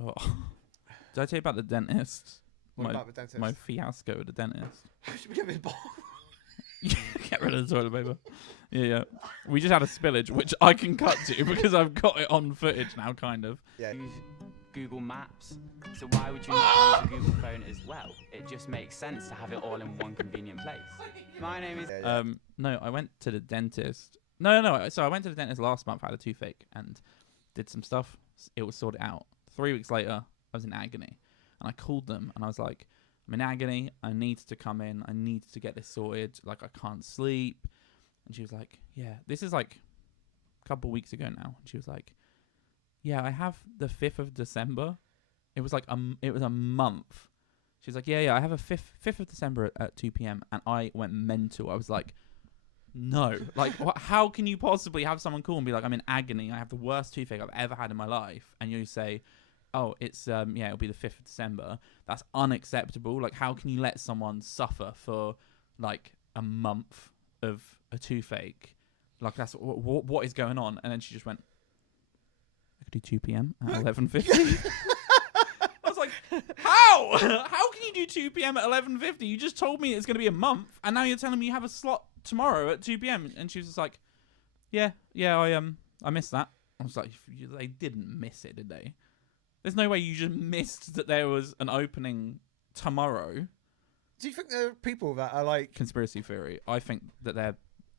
Oh. Did I tell you about the dentist? What about the dentist? My fiasco with the dentist. How should we get this ball? Get rid of the toilet paper. Yeah. We just had a spillage, which I can cut to because I've got it on footage now, kind of. Yeah. Use Google Maps. So why would you not use a Google phone as well? It just makes sense to have it all in one convenient place. My name is... No, I went to the dentist. No. So I went to the dentist last month. I had a toothache and did some stuff. It was sorted out. 3 weeks later, I was in agony. And I called them and I was like, I'm in agony. I need to come in. I need to get this sorted. Like, I can't sleep. And she was like, yeah, this is like a couple of weeks ago now. And she was like, yeah, I have the 5th of December. It was like it was a month. She was like, yeah, I have a 5th of December at 2 p.m. And I went mental. I was like, no. Like, how can you possibly have someone call and be like, I'm in agony. I have the worst toothache I've ever had in my life. And you say, oh, it's, it'll be the 5th of December. That's unacceptable. Like, how can you let someone suffer for, like, a month of a toothache? Like, that's, what is going on? And then she just went, I could do 2 p.m. at 11:50. I was like, how? How can you do 2 p.m. at 11:50? You just told me it's going to be a month, and now you're telling me you have a slot tomorrow at 2 p.m. And she was just like, yeah, I missed that. I was like, they didn't miss it, did they? There's no way you just missed that there was an opening tomorrow. Do you think there are people that are like... Conspiracy theory. I think that they're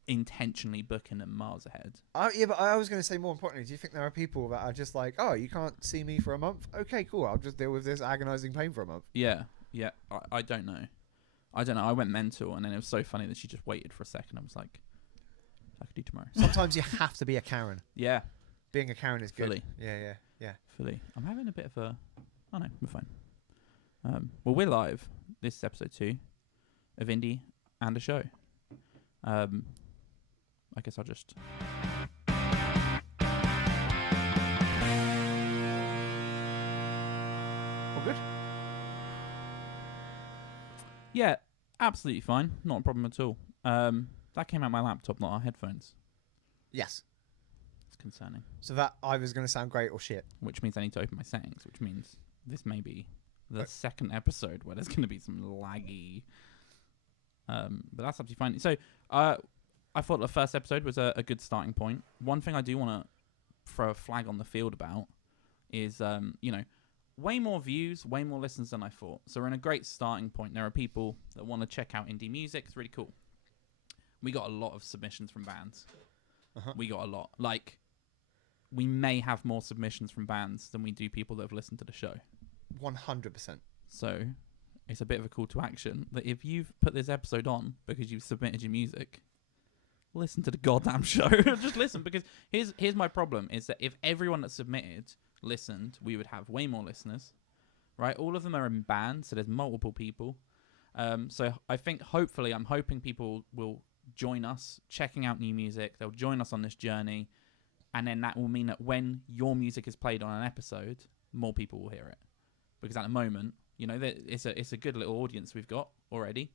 intentionally booking them miles ahead. Yeah, but I was going to say more importantly, do you think there are people that are just like, oh, you can't see me for a month? Okay, cool. I'll just deal with this agonizing pain for a month. Yeah. I don't know. I went mental, and then it was so funny that she just waited for a second. I was like, I could do tomorrow. Sometimes you have to be a Karen. Yeah. Being a Karen is good. Fully. Yeah. Fully. I'm having a bit of a... Oh, no, we're fine. Well, we're live. This is episode 2 of Indie and a Show. I guess I'll just... All good? Yeah, absolutely fine. Not a problem at all. That came out my laptop, not our headphones. Yes. It's concerning. So that either is going to sound great or shit. Which means I need to open my settings, which means this may be the second episode where there's going to be some laggy... but that's absolutely fine. So, I thought the first episode was a good starting point. One thing I do want to throw a flag on the field about is, way more views, way more listens than I thought. So we're in a great starting point. There are people that want to check out indie music. It's really cool. We got a lot of submissions from bands. Uh-huh. We got a lot. Like, we may have more submissions from bands than we do people that have listened to the show. 100%. So it's a bit of a call to action that if you've put this episode on because you've submitted your music, listen to the goddamn show. Just listen, because here's my problem is that if everyone that submitted listened, we would have way more listeners, right? All of them are in bands, so there's multiple people. So I think I'm hoping people will join us checking out new music. They'll join us on this journey, and then that will mean that when your music is played on an episode, more people will hear it. Because at the moment, it's a good little audience we've got already,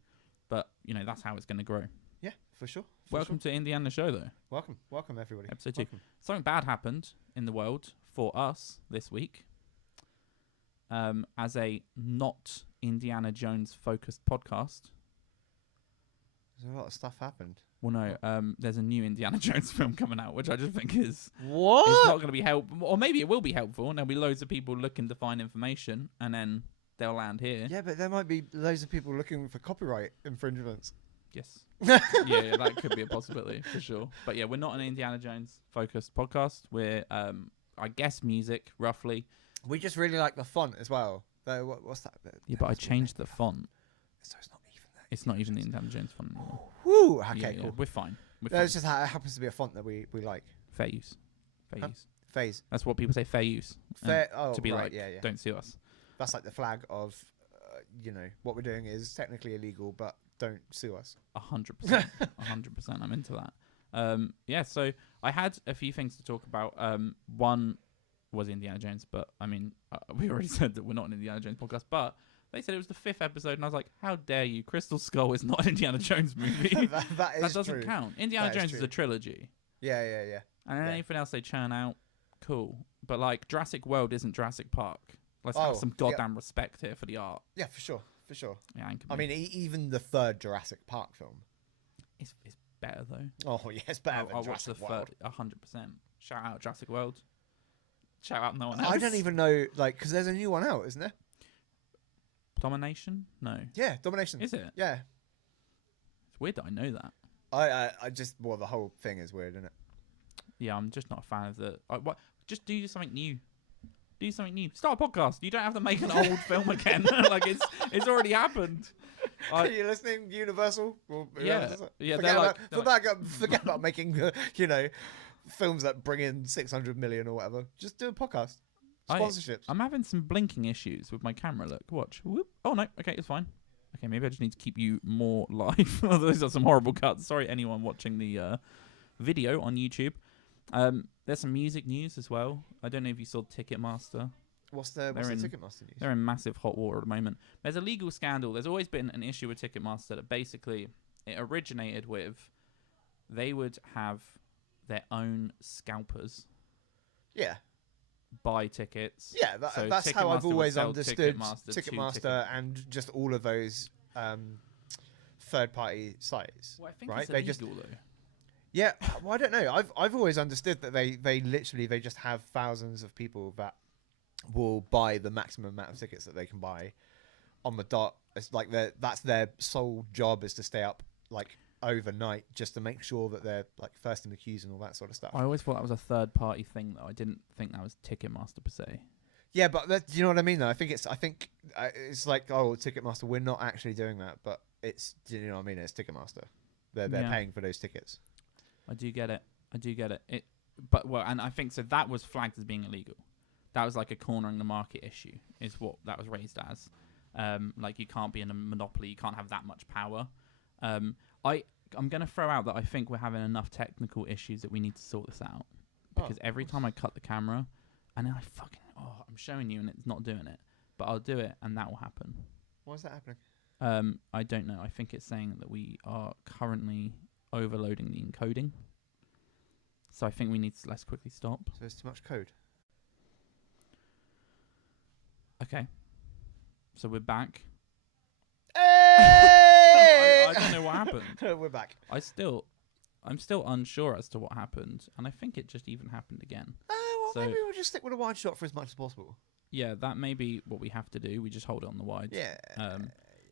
but that's how it's going to grow. Yeah, for sure. Welcome to Indiana Show, though. Welcome everybody. Episode 2. Welcome. Something bad happened in the world for us this week. As a not Indiana Jones focused podcast. There's a lot of stuff happened. Well, no, there's a new Indiana Jones film coming out, which I just think is what? It's not going to be helpful, or maybe it will be helpful, and there'll be loads of people looking to find information, and then they'll land here. Yeah, but there might be loads of people looking for copyright infringements. Yes. yeah, that could be a possibility for sure. But yeah, we're not an Indiana Jones focused podcast. We're, I guess, music roughly. We just really like the font as well. What's that? Yeah, but I changed the font. So it's not even that. It's not even the Indiana Jones font anymore. Woo! Okay, yeah, cool. Yeah, we're fine. It's just how it happens to be a font that we like. Fair use. Use. Phase. That's what people say. Fair use. Fair. To be right, like, yeah. Don't sue us. That's like the flag of, what we're doing is technically illegal, but don't sue us. 100%. 100%. I'm into that. Yeah. So I had a few things to talk about. One was Indiana Jones, but I mean, we already said that we're not an Indiana Jones podcast, but they said it was the 5th episode, and I was like, how dare you? Crystal Skull is not an Indiana Jones movie. that doesn't true. count. Indiana Jones is a trilogy. Yeah. And anything else they churn out, cool. But like Jurassic World isn't Jurassic Park. Let's have some yeah. goddamn respect here for the art. Yeah, for sure. Yeah, I mean, even the third Jurassic Park film. it's better though. Oh, yeah, it's better than I'll watch the Jurassic World. third 100%. Shout out Jurassic World. Shout out no one else. I don't even know, like, because there's a new one out, isn't there? Domination? No. Yeah, Domination. Is it? Yeah. It's weird that I know that. I just, well, the whole thing is weird, isn't it? Yeah, I'm just not a fan of the. Just do something new. Do something new. Start a podcast. You don't have to make an old film again. Like it's already happened. Are you listening, Universal? Well, Yeah. Forget about making, films that bring in 600 million or whatever. Just do a podcast. Sponsorships. I'm having some blinking issues with my camera. Look, watch. Whoop. Oh no. Okay, it's fine. Okay, maybe I just need to keep you more live. Those are some horrible cuts. Sorry, anyone watching the video on YouTube. There's some music news as well. I don't know if you saw Ticketmaster. What's the Ticketmaster news? They're in massive hot water at the moment. There's a legal scandal. There's always been an issue with Ticketmaster that basically it originated with they would have their own scalpers Yeah. buy tickets. Yeah, So that's how I've Ticketmaster would always sell understood Ticketmaster to Ticketmaster and just all of those third-party sites. Well, I think right? it's They illegal though. Yeah, well, I don't know. I've always understood that they literally just have thousands of people that will buy the maximum amount of tickets that they can buy on the dot. It's like that's their sole job is to stay up like overnight just to make sure that they're like first in the queues and all that sort of stuff. I always thought that was a third party thing though. I didn't think that was Ticketmaster per se. Yeah, but do you know what I mean? Though I think it's like Ticketmaster. We're not actually doing that, but do you know what I mean? It's Ticketmaster. They're paying for those tickets. I do get it. And I think so. That was flagged as being illegal. That was like a cornering the market issue, is what that was raised as. Like you can't be in a monopoly. You can't have that much power. I'm going to throw out that I think we're having enough technical issues that we need to sort this out. Because every time I cut the camera, and then I'm showing you and it's not doing it. But I'll do it and that will happen. Why is that happening? I don't know. I think it's saying that we are currently overloading the encoding. So I think we need to let's quickly stop. So there's too much code. Okay. So we're back. Hey! I don't know what happened. We're back. I'm still unsure as to what happened, and I think it just even happened again. So Maybe we'll just stick with a wide shot for as much as possible. Yeah, that may be what we have to do. We just hold it on the wide. Yeah.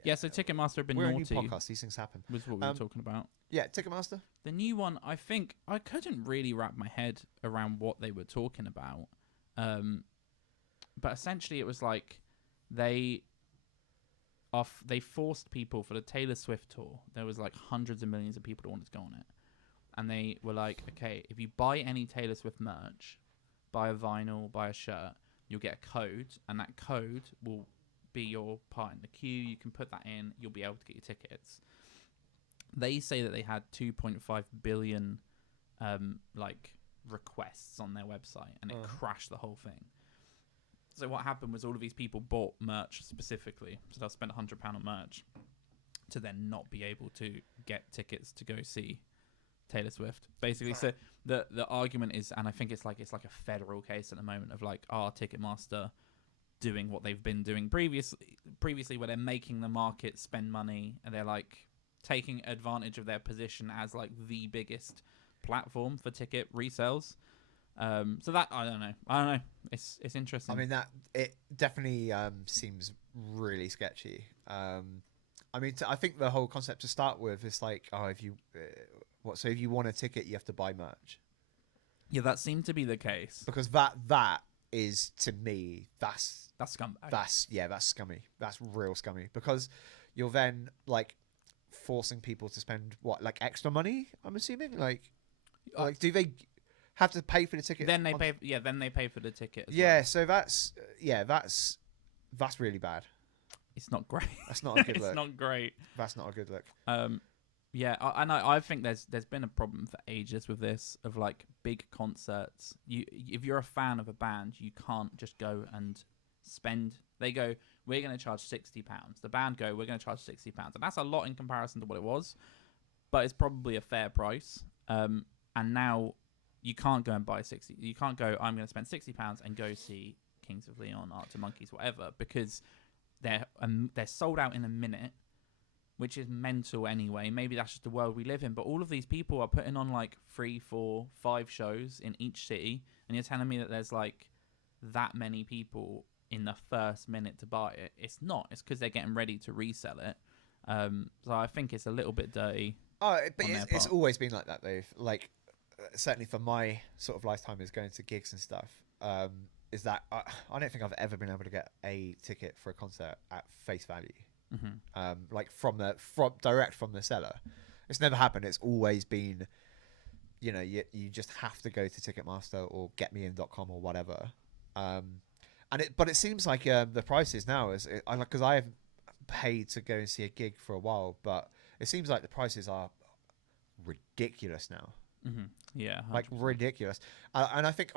Yeah, so Ticketmaster have been We're naughty. a new podcast. These things happen. Was what we were talking about. Yeah, Ticketmaster. The new one, I think I couldn't really wrap my head around what they were talking about. But essentially, it was like they forced people for the Taylor Swift tour. There was like hundreds of millions of people that wanted to go on it, and they were like, okay, if you buy any Taylor Swift merch, buy a vinyl, buy a shirt, you'll get a code, and that code will be your part in the queue. You can put that in. You'll be able to get your tickets. They say that they had 2.5 billion like requests on their website, and it crashed the whole thing. So what happened was all of these people bought merch specifically. So they'll spend £100 on merch to then not be able to get tickets to go see Taylor Swift. Basically, so the argument is, and I think it's like a federal case at the moment of like, Ticketmaster doing what they've been doing previously where they're making the market spend money, and they're like taking advantage of their position as like the biggest platform for ticket resales. So that I don't know. It's interesting. I mean, that it definitely seems really sketchy. I mean, I think the whole concept to start with is like, if you want a ticket, you have to buy merch. Yeah, that seemed to be the case. Because that is, to me, that's scumbag. That's scummy. That's real scummy. Because you're then like forcing people to spend like extra money. I'm assuming like do they have to pay for the ticket? Then they pay. Yeah, then they pay for the ticket. Yeah, so that's really bad. It's not great. That's not a good look. It's not great. That's not a good look. Yeah, I think there's been a problem for ages with this of like big concerts. If you're a fan of a band, you can't just go and spend. They go, we're going to charge £60. The band go, we're going to charge £60, and that's a lot in comparison to what it was, but it's probably a fair price. And now you can't go and buy 60. You can't go, I'm going to spend £60 and go see Kings of Leon, Arctic Monkeys, whatever, because they're sold out in a minute, which is mental anyway. Maybe that's just the world we live in. But all of these people are putting on like 3, 4, 5 shows in each city, and you're telling me that there's like that many people in the first minute to buy it. It's not. It's because they're getting ready to resell it. So I think it's a little bit dirty. Oh, but it's always been like that though. Like certainly for my sort of lifetime is going to gigs and stuff. Is that I don't think I've ever been able to get a ticket for a concert at face value. Like from direct from the seller. It's never happened. It's always been, you know, you just have to go to Ticketmaster or getmein.com or whatever. But it seems like the prices now because I haven't paid to go and see a gig for a while, but it seems like the prices are ridiculous now. Yeah, 100%. Like ridiculous. And I think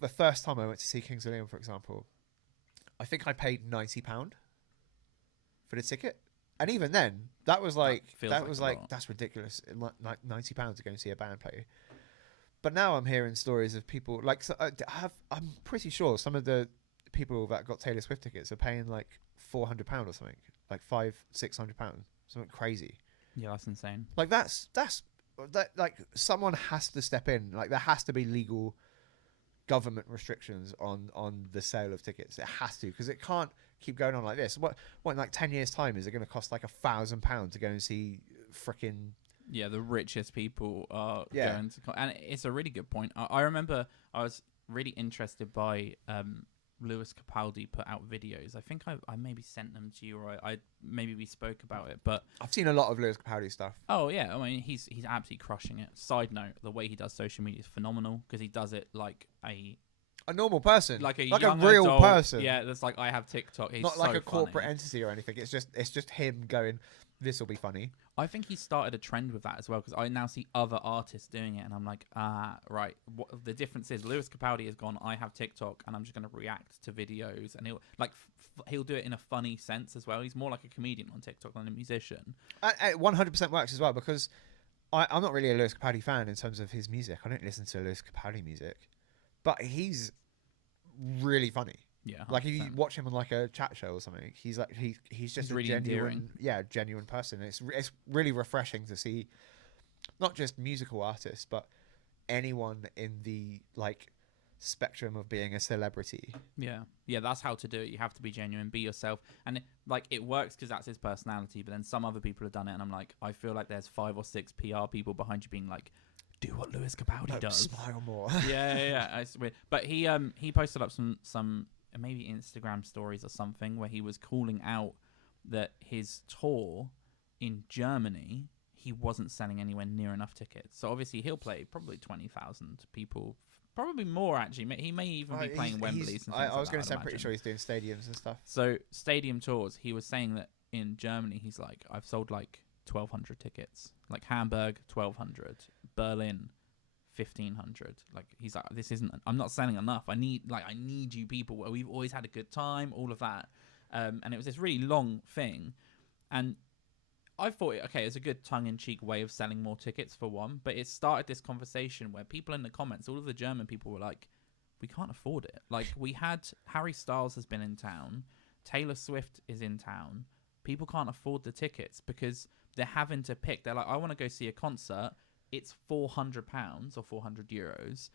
the first time I went to see Kings of Leon, for example, I think I paid £90 for the ticket, and even then, that was like that's ridiculous. Like £90 to go and see a band play. But now I'm hearing stories of people like I'm pretty sure some of the people that got Taylor Swift tickets are paying like £400 or something, like £500-600, something crazy. Yeah, that's insane. Like that's like someone has to step in. Like there has to be legal government restrictions on the sale of tickets. It has to, because it can't keep going on like this. What in like 10 years time is it going to cost like £1,000 to go and see frickin'? Yeah, the richest people are going to, and it's a really good point. I remember I was really interested by Lewis Capaldi put out videos. I think I maybe sent them to you, or I maybe we spoke about it. But I've seen a lot of Lewis Capaldi stuff. Oh yeah, I mean he's absolutely crushing it. Side note: the way he does social media is phenomenal, because he does it like a normal person, like a real adult person. Yeah, that's like I have TikTok. He's not like so a corporate funny. entity or anything. It's just him going, this will be funny. I think he started a trend with that as well, because I now see other artists doing it, and I'm like, right. What the difference is? Lewis Capaldi has gone, I have TikTok, and I'm just going to react to videos, and he'll do it in a funny sense as well. He's more like a comedian on TikTok than a musician. It 100% works as well, because I'm not really a Lewis Capaldi fan in terms of his music. I don't listen to Lewis Capaldi music, but he's really funny. Yeah, 100%. Like if you watch him on like a chat show or something, he's like he's just really genuine, genuine person. It's really refreshing to see, not just musical artists, but anyone in the like spectrum of being a celebrity. Yeah, that's how to do it. You have to be genuine, be yourself, and it works because that's his personality. But then some other people have done it, and I'm like, I feel like there's 5 or 6 PR people behind you being like, do what Lewis Capaldi does. Smile more. yeah. It's weird. But he posted up some maybe Instagram stories or something where he was calling out that his tour in Germany, he wasn't selling anywhere near enough tickets. So obviously he'll play probably 20,000 people, probably more actually. He may even be playing Wembley's. I was going to say, I'm pretty sure he's doing stadiums and stuff. So stadium tours, he was saying that in Germany, he's like, I've sold like 1,200 tickets. Like Hamburg, 1,200. Berlin, 1,500. Like he's like, I'm not selling enough. I need you people. We've always had a good time, all of that. And it was this really long thing, and I thought, okay, it's a good tongue-in-cheek way of selling more tickets for one, but it started this conversation where people in the comments, all of the German people were like, we can't afford it. Like, we had Harry Styles has been in town, Taylor Swift is in town, people can't afford the tickets because they're having to pick. They're like, I want to go see a concert, it's £400 or €400.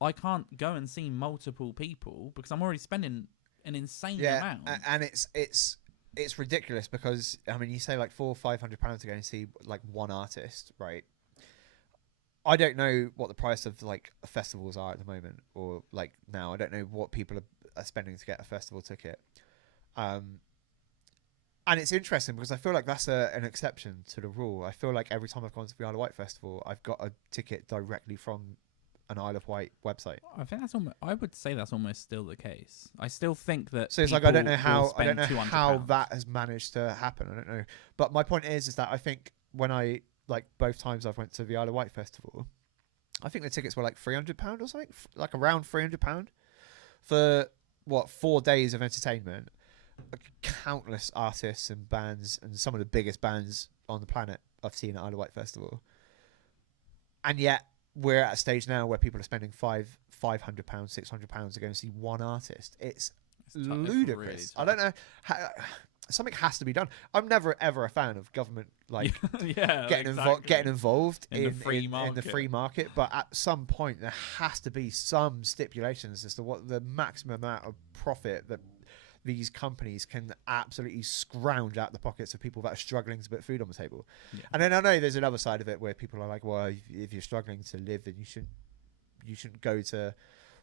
I can't go and see multiple people because I'm already spending an insane amount. And it's ridiculous because I mean, you say like £400 or £500 to go and see like one artist, right? I don't know what the price of like festivals are at the moment, or like now. I don't know what people are spending to get a festival ticket. And it's interesting because I feel like that's an exception to the rule. I feel like every time I've gone to the Isle of Wight festival, I've got a ticket directly from an Isle of Wight website. I think I would say that's almost still the case. I still think that. So it's like I don't know how that has managed to happen. I don't know. But my point is that I think when I like both times I've went to the Isle of Wight festival, I think the tickets were like £300 or something, like around £300 for 4 days of entertainment. Countless artists and bands, and some of the biggest bands on the planet I've seen at Isle of Wight festival. And yet we're at a stage now where people are spending £500, £600 to go and see one artist. It's It's ludicrous. really I don't know. Something has to be done. I'm never ever a fan of government like yeah, getting involved In the free in the free market, but at some point there has to be some stipulations as to what the maximum amount of profit that these companies can absolutely scrounge out the pockets of people that are struggling to put food on the table. Yeah. And then I know there's another side of it where people are like, well, if you're struggling to live, then you shouldn't go to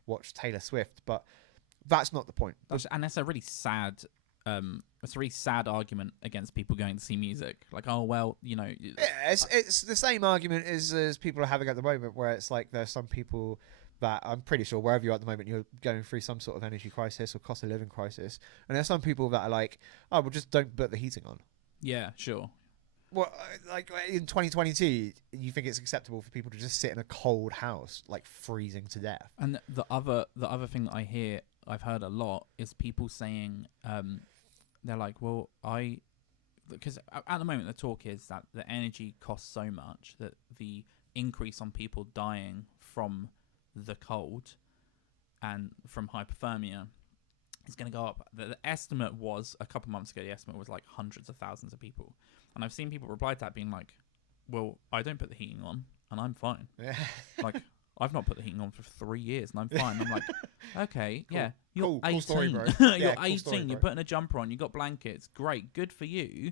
watch Taylor Swift. But that's not the point. And that's a really sad. It's a really sad argument against people going to see music. Like, oh well, you know. Yeah, it's the same argument as people are having at the moment, where it's like there's some people that I'm pretty sure wherever you're at the moment, you're going through some sort of energy crisis or cost of living crisis, and there's some people that are like, oh, well, just don't put the heating on. Yeah, sure. Well, like in 2022, you think it's acceptable for people to just sit in a cold house, like freezing to death? And the other thing that I've heard a lot is people saying, they're like, well, because at the moment the talk is that the energy costs so much that the increase on people dying from the cold and from hypothermia is going to go up. The estimate was, a couple months ago, the estimate was like hundreds of thousands of people. And I've seen people reply to that being like, well, I don't put the heating on and I'm fine. Yeah. Like, I've not put the heating on for 3 years and I'm fine. I'm like, okay, Cool. yeah, you're 18. Cool story, bro. You're Yeah, cool 18, story, you're bro. putting a jumper on, you got blankets. Great, good for you.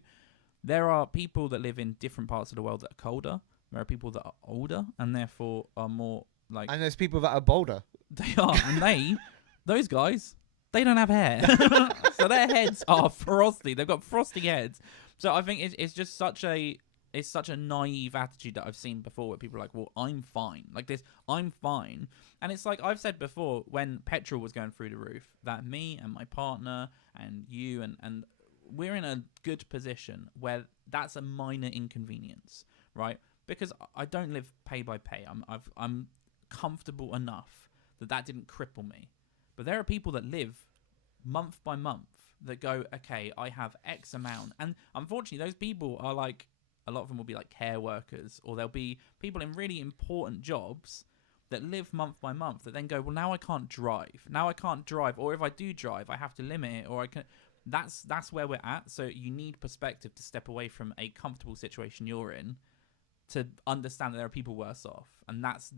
There are people that live in different parts of the world that are colder. There are people that are older and therefore are more like... And there's people that are bolder. They are, and those guys, they don't have hair. So their heads are frosty. They've got frosty heads. So I think it's just such a naive attitude that I've seen before, where people are like, well, I'm fine. Like this, I'm fine. And it's like I've said before, when petrol was going through the roof, that me and my partner and you and we're in a good position where that's a minor inconvenience, right? Because I don't live pay by pay. I'm comfortable enough that didn't cripple me. But there are people that live month by month that go, okay, I have X amount. And unfortunately, those people are like, a lot of them will be like care workers, or there'll be people in really important jobs that live month by month that then go, well, now I can't drive. Now I can't drive. Or if I do drive, I have to limit it, or I can... That's where we're at. So you need perspective to step away from a comfortable situation you're in to understand that there are people worse off. And that's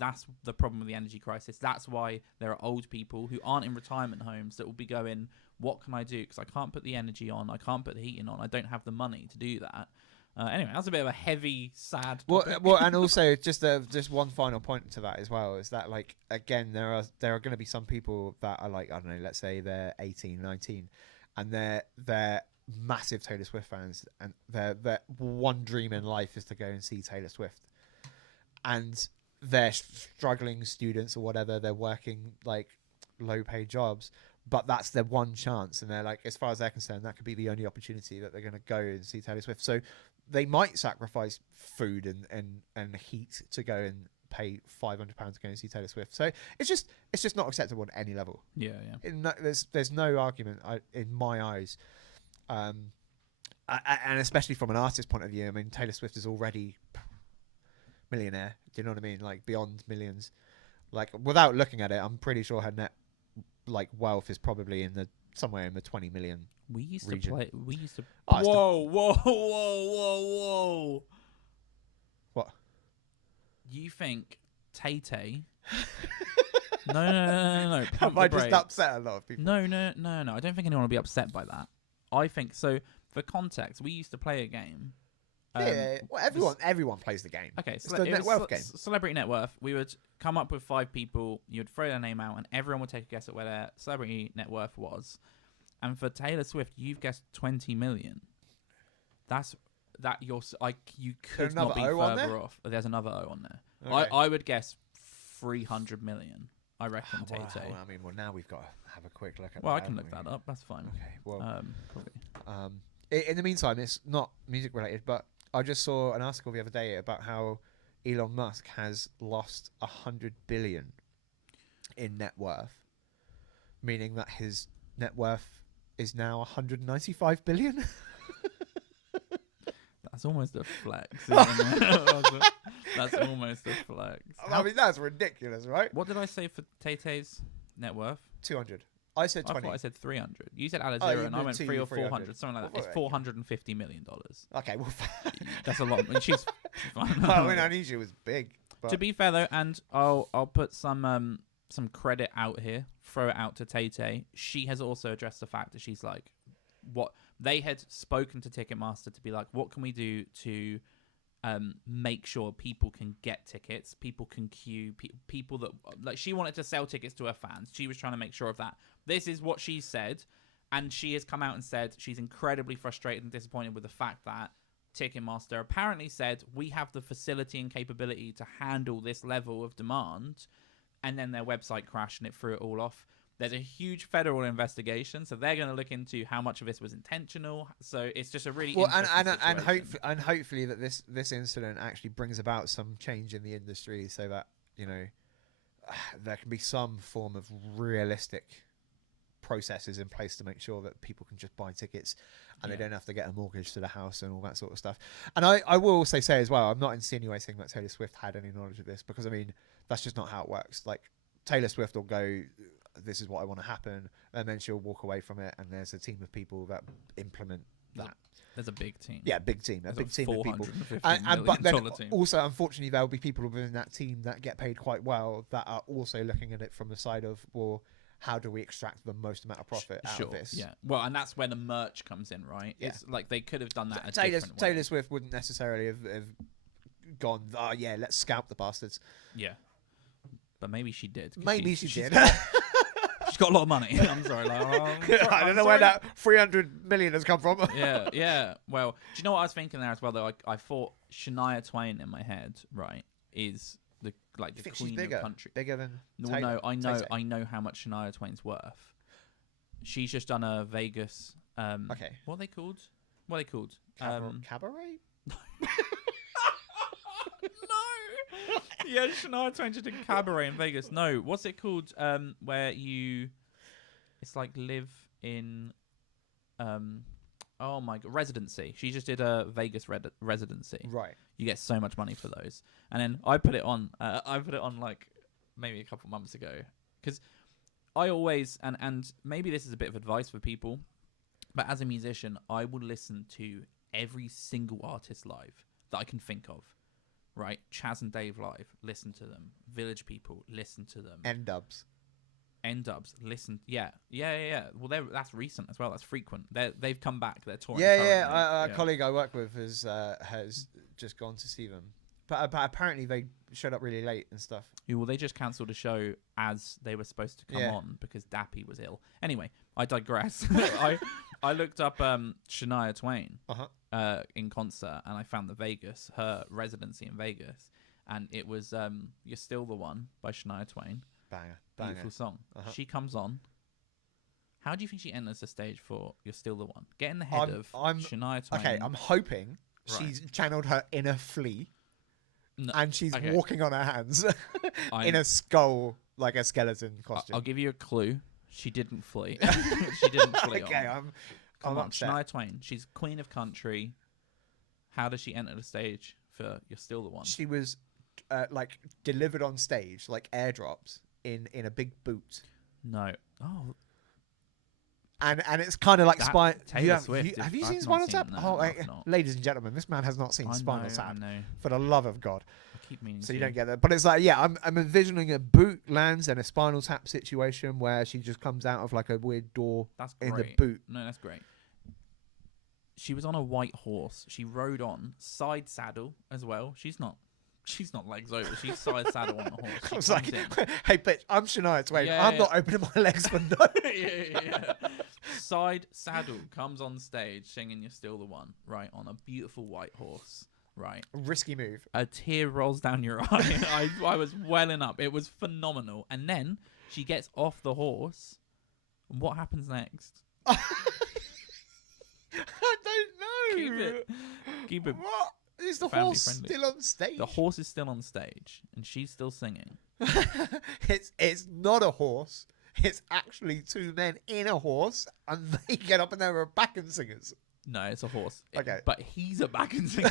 the problem with the energy crisis. That's why there are old people who aren't in retirement homes that will be going, what can I do? Because I can't put the energy on. I can't put the heating on. I don't have the money to do that. Anyway, that's a bit of a heavy, sad topic. Well, and also just one final point to that as well is that, like, again, there are going to be some people that are like, I don't know, let's say they're 18, 19, and they're massive Taylor Swift fans, and their one dream in life is to go and see Taylor Swift, and they're struggling students or whatever, they're working like low paid jobs, but that's their one chance, and they're like, as far as they're concerned, that could be the only opportunity that they're going to go and see Taylor Swift. So they might sacrifice food and heat to go and pay £500 to go and see Taylor Swift. So it's just not acceptable at any level. Yeah. There's no argument in my eyes, and especially from an artist point of view. I mean, Taylor Swift is already millionaire. Do you know what I mean? Like beyond millions. Like without looking at it, I'm pretty sure her net like wealth is probably somewhere in the 20 million. We used region. to play. We used to. Oh, Whoa! What? You think Tay-Tay? No. Have I just upset a lot of people? No. I don't think anyone will be upset by that. I think so. For context, we used to play a game. Yeah. Well, everyone plays the game. Okay, it's the net worth game. Celebrity Net Worth. We would come up with 5 people. You'd throw their name out, and everyone would take a guess at where their celebrity net worth was. And for Taylor Swift, you've guessed 20 million. You could not be further off. There's another O on there. Okay. I would guess 300 million. I reckon Tay-Tay. Well, I mean, now we've got to have a quick look at that. Well, I can look that up. That's fine. Okay. Well, probably. In the meantime, it's not music related, but I just saw an article the other day about how Elon Musk has lost 100 billion in net worth, meaning that his net worth is now 195 billion. That's almost a flex. Isn't it? That's almost a flex. I mean, that's ridiculous, right? What did I say for Tay-Tay's net worth? 200. I said I 20. thought I said 300. You said add a Oh, zero, you and I did went two, 3 or 300. 400, something like that. It's Well, $450 million. Okay, well, That's a lot. And she's fine. I mean, I knew she was big. But To be fair though, and I'll put some credit out here, throw it out to Tay-Tay. She has also addressed the fact that she's like, what they had spoken to Ticketmaster to be like, what can we do to make sure people can get tickets, people can queue, people that like she wanted to sell tickets to her fans. She was trying to make sure of that. This is what she said, and she has come out and said she's incredibly frustrated and disappointed with the fact that Ticketmaster apparently said we have the facility and capability to handle this level of demand, and then their website crashed and it threw it all off. There's a huge federal investigation, so they're going to look into how much of this was intentional. So it's just a really interesting situation. and hopefully that this incident actually brings about some change in the industry, so that there can be some form of realistic processes in place to make sure that people can just buy tickets and they don't have to get a mortgage to the house and all that sort of stuff. And I will also say as well, I'm not insinuating that Taylor Swift had any knowledge of this, because I mean that's just not how it works. Like Taylor Swift will go, this is what I want to happen, and then she'll walk away from it, and there's a team of people that implement that. There's a big team. Yeah, big team. A big team of people. But then team. Also, unfortunately, there will be people within that team that get paid quite well that are also looking at it from the side of, well, how do we extract the most amount of profit out of this? Yeah. Well, and that's where the merch comes in, right? Yeah. It's like they could have done that a different way. Taylor Swift wouldn't necessarily have gone, oh yeah, let's scalp the bastards. Yeah. But maybe she did. Maybe she did. She's got a lot of money. I'm sorry. I don't know where that 300 million has come from. yeah. Well, do you know what I was thinking there as well, though? I thought Shania Twain in my head, right, is the queen of country. Bigger than Taylor. No, Tay-Tay. I know how much Shania Twain's worth. She's just done a Vegas. Okay. What are they called? Cabaret? No. Yeah, Shania Twain just did cabaret in Vegas. No, what's it called? Where it's like live in, oh my god, residency. She just did a Vegas residency. Right. You get so much money for those. And then I put it on. Like maybe a couple months ago, because I always and maybe this is a bit of advice for people, but as a musician, I will listen to every single artist live that I can think of. Right, Chaz and Dave live, listen to them. Village People, listen to them. N-Dubs, listen. Yeah. Well, that's recent as well. That's frequent. They've come back. They're touring. A colleague I work with has just gone to see them, but apparently they showed up really late and stuff. Yeah, well, they just cancelled a show as they were supposed to come on because Dappy was ill. Anyway, I digress. I looked up Shania Twain in concert, and I found her residency in Vegas, and it was "You're Still the One" by Shania Twain. Banger. Beautiful song. She comes on. How do you think she enters the stage for "You're Still the One"? Get in the head of Shania Twain. Okay, I'm hoping she's channeled her inner flea, and she's walking on her hands in a skull, like a skeleton costume. I'll give you a clue. She didn't flee. She didn't flee. Okay, Come on, upset. Shania Twain. She's queen of country. How does she enter the stage for "You're Still the One"? She was delivered on stage, like airdrops in a big boot. No. Oh. And it's kind of like Taylor Swift. Have you I've seen not Spinal seen- Tap? no, I've not. Ladies and gentlemen, this man has not seen Spinal I Tap. know. For the love of God. I keep meaning So to. you don't get that. But it's like, I'm envisioning a boot lands and a Spinal Tap situation where she just comes out of like a weird door That's great. in the boot. No, that's great. She was on a white horse. She rode on side saddle as well. She's not legs over. She's side saddle on the horse. I was like, hey, bitch, I'm Shania Twain. Yeah, I'm not opening my legs for no. yeah. Side saddle comes on stage singing "You're Still the One," right, on a beautiful white horse, right. Risky move. A tear rolls down your eye. I was welling up. It was phenomenal. And then she gets off the horse. And what happens next? I don't know. Keep it. What? Is the family horse friendly. still on stage? The horse is still on stage, and she's still singing. It's not a horse. It's actually two men in a horse, and they get up and they're backing singers. No, it's a horse. Okay. But he's a backing singer.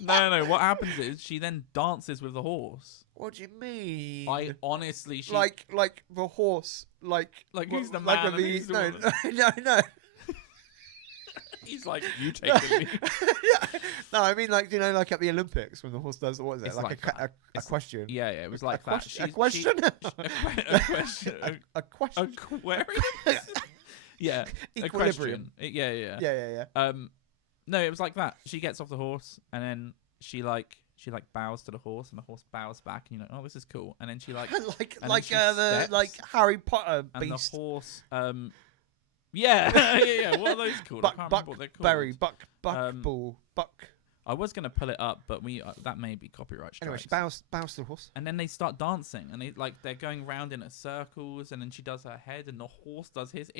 No. What happens is she then dances with the horse. What do you mean? I honestly, like the horse, like who's the like man and who's the woman? no. He's like, you taking me. No, I mean like like at the Olympics when the horse does what is it It's like a question? Yeah, it was like that. A question. A question. A question. Aquarius. Yeah. Equilibrium. Yeah. Yeah. No, it was like that. She gets off the horse and then she bows to the horse and the horse bows back and you're like, oh, this is cool. And then she like the Harry Potter and beast. the horse yeah. What are those called? I can't remember what they're called. Berry, buck. I was gonna pull it up, but that may be copyright strikes. Anyway, she bows to the horse. And then they start dancing, and they're going round in circles, and then she does her head, and the horse does his.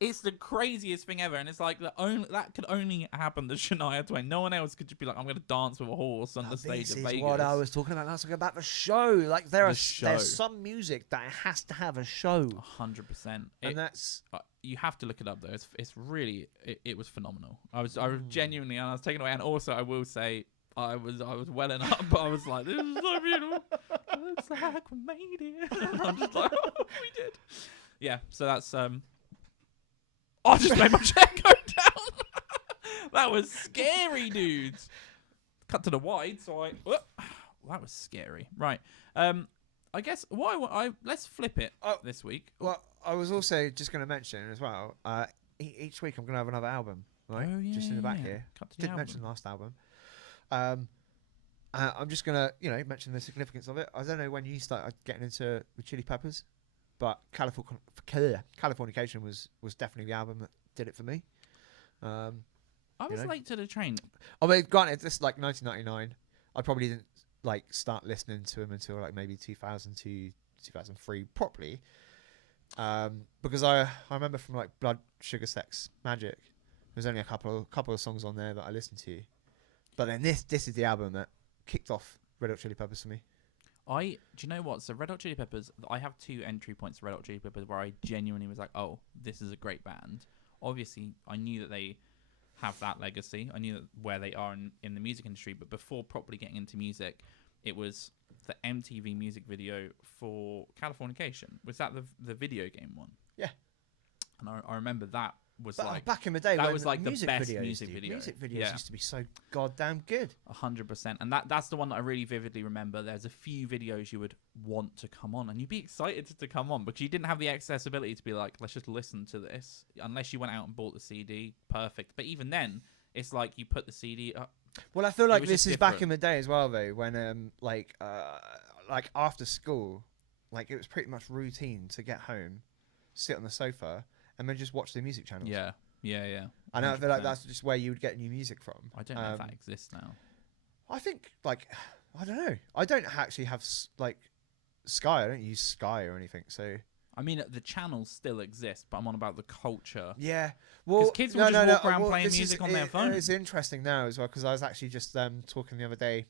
It's the craziest thing ever, and it's like that could only happen to Shania Twain. No one else could just be like, I'm gonna dance with a horse on the stage of Vegas. This is what I was talking about last week about the show. Like there's some music that has to have a show. 100%. And that's you have to look it up though. It's really it was phenomenal. I was genuinely, and I was taken away. And also, I will say, I was welling up. But I was like, this is so beautiful. Looks like we made it. And I'm just like, oh, we did. Yeah. So that's I just made my chair go down. That was scary, dudes. Cut to the wide, so that was scary. Right. I guess let's flip it this week. Well, I was also just going to mention as well. Each week I'm going to have another album, right? Oh, yeah, just in the back here. Didn't mention the last album. I'm just going to mention the significance of it. I don't know when you started getting into the Chili Peppers, but Californication was definitely the album that did it for me. I was late to the train. I mean, granted, this is like 1999. I probably didn't start listening to him until like maybe 2002, 2003 properly. Because I remember from like Blood, Sugar, Sex, Magic, there's only a couple of songs on there that I listened to. But then this is the album that kicked off Red Hot Chili Peppers for me. Do you know what? So Red Hot Chili Peppers, I have 2 entry points for Red Hot Chili Peppers where I genuinely was like, oh, this is a great band. Obviously, I knew that they have that legacy. I knew that where they are in the music industry. But before properly getting into music, it was the MTV music video for Californication. Was that the video game one? Yeah. And I remember that was back in the day, that when was like the best videos, music video. Music videos used to be so goddamn good. 100%, and that's the one that I really vividly remember. There's a few videos you would want to come on, and you'd be excited to come on, but you didn't have the accessibility to be like, let's just listen to this. Unless you went out and bought the CD, perfect. But even then, it's like you put the CD up. Well, I feel like this is back in the day as well, though, when like after school, like it was pretty much routine to get home, sit on the sofa, and then just watch the music channels. Yeah. And I feel like that's just where you would get new music from. I don't know if that exists now. I think, I don't know. I don't actually have, Sky. I don't use Sky or anything, so... I mean, the channels still exist, but I'm on about the culture. Yeah. Well, kids will just walk around playing music on their phone. It's interesting now as well, because I was actually just talking the other day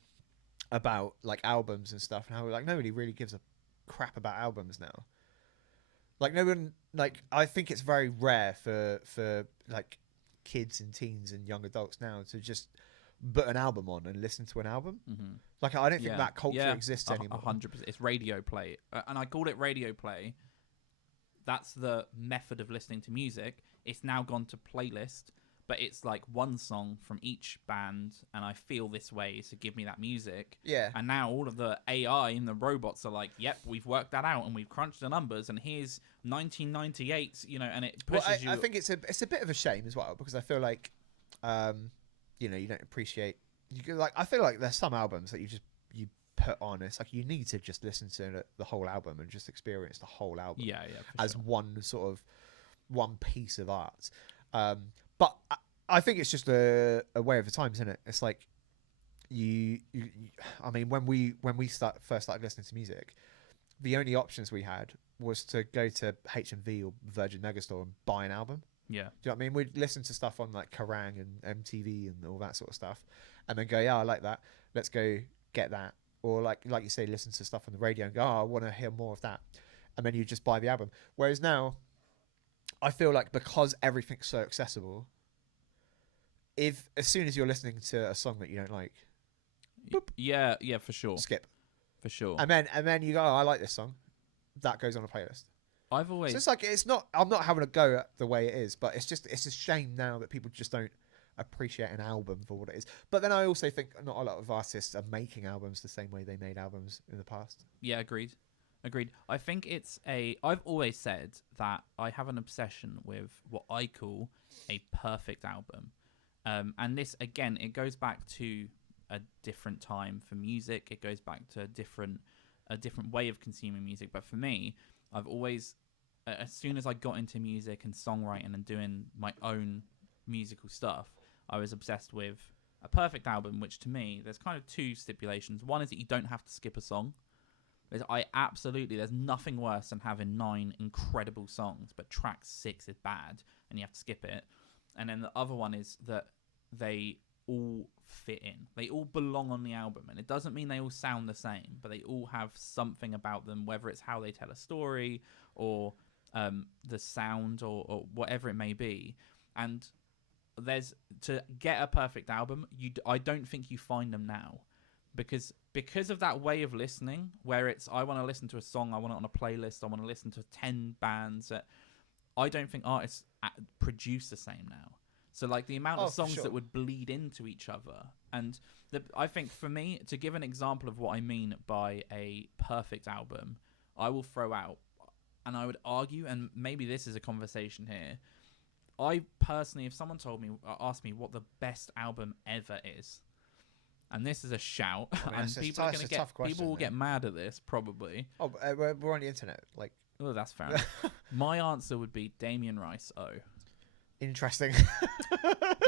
about, albums and stuff, and how, nobody really gives a crap about albums now. No one, I think it's very rare for kids and teens and young adults now to just put an album on and listen to an album. Mm-hmm. I don't think that culture exists anymore. 100%. It's radio play. And I called it radio play. That's the method of listening to music. It's now gone to playlist, but it's like one song from each band, and I feel this way, so give me that music. Yeah. And now all of the AI and the robots are like, yep, we've worked that out, and we've crunched the numbers, and here's 1998, and it pushes you. I think it's a bit of a shame as well, because I feel like, you don't appreciate. I feel like there's some albums that you put on. It's like you need to just listen to the whole album and just experience the whole album. Yeah, as sure. one piece of art. But I think it's just a way of the times, isn't it? It's like I mean, when we first started listening to music, the only options we had was to go to HMV or Virgin Megastore and buy an album. Yeah. Do you know what I mean? We'd listen to stuff on Kerrang and MTV and all that sort of stuff, and then go, yeah, I like that. Let's go get that. Or like you say, listen to stuff on the radio and go, oh, I want to hear more of that, and then you just buy the album. Whereas now, I feel like because everything's so accessible, if as soon as you're listening to a song that you don't like, Yeah, for sure, skip, for sure. and then you go, oh, I like this song, that goes on a playlist. I've So always it's like I'm not having a go at the way it is, but it's a shame now that people just don't appreciate an album for what it is. But then I also think not a lot of artists are making albums the same way they made albums in the past. Yeah, agreed. I think I've always said that I have an obsession with what I call a perfect album. And this, again, it goes back to a different time for music. It goes back to a different way of consuming music. But for me, I've always, as soon as I got into music and songwriting and doing my own musical stuff, I was obsessed with a perfect album, which to me, there's kind of two stipulations. One is that you don't have to skip a song. There's nothing worse than having 9 incredible songs, but track 6 is bad and you have to skip it. And then the other one is that they all fit in. They all belong on the album. And it doesn't mean they all sound the same, but they all have something about them, whether it's how they tell a story or the sound or whatever it may be. And to get a perfect album, I don't think you find them now. Because of that way of listening, where it's I want to listen to a song, I want it on a playlist, I want to listen to 10 bands. I don't think artists produce the same now. So like the amount of songs that would bleed into each other, and I think for me, to give an example of what I mean by a perfect album, I will throw out, and I would argue, and maybe this is a conversation here. I personally, if someone asked me what the best album ever is. And this is a shout, and people will get mad at this probably. Oh, we're on the internet, like. Oh, that's fair enough. My answer would be Damien Rice. Oh, interesting.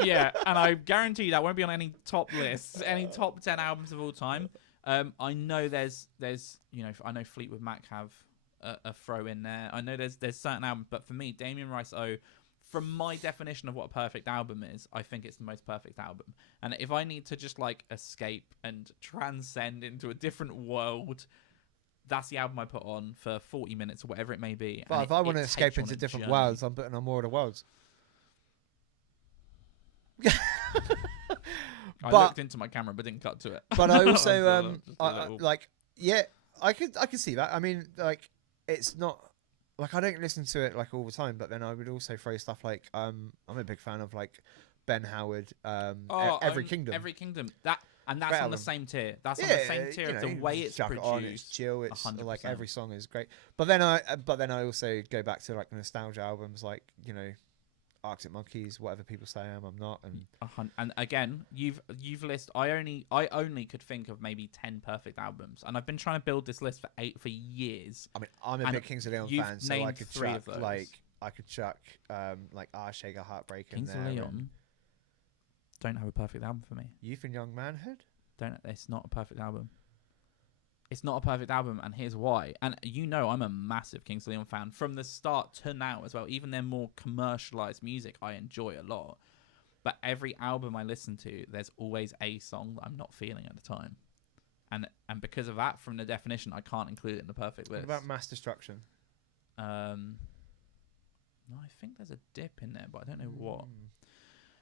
Yeah, and I guarantee that won't be on any top lists, any top 10 albums of all time. I know there's I know Fleetwood Mac have a throw in there. I know there's certain albums, but for me, Damien Rice. Oh. From my definition of what a perfect album is, I think it's the most perfect album. And if I need to just like escape and transcend into a different world, that's the album I put on for 40 minutes or whatever it may be. But if I want to escape into different worlds, I'm putting on More of the Worlds. I looked into my camera but didn't cut to it. But I also I could see that. I mean, like, it's not. Like, I don't listen to it like all the time, but then I would also throw stuff like I'm a big fan of like Ben Howard, Every Kingdom. Every Kingdom. That's on the same tier. That's on the same tier of the way it's produced. It's chill. It's 100%. like every song is great. But then I also go back to like nostalgia albums, like Arctic Monkeys, whatever people say I am, I'm not. And again, you've listed. I only could think of maybe 10 perfect albums, and I've been trying to build this list for years. I mean, I'm a big Kings of Leon fan, so I could chuck like Our Shaker Heartbreak in there. Kings of Leon don't have a perfect album for me. Youth and Young Manhood? It's not a perfect album. It's not a perfect album, and here's why. And I'm a massive Kings of Leon fan from the start to now as well. Even their more commercialized music, I enjoy a lot. But every album I listen to, there's always a song that I'm not feeling at the time. And because of that, from the definition, I can't include it in the perfect list. What about Mass Destruction? No, I think there's a dip in there, but I don't know what.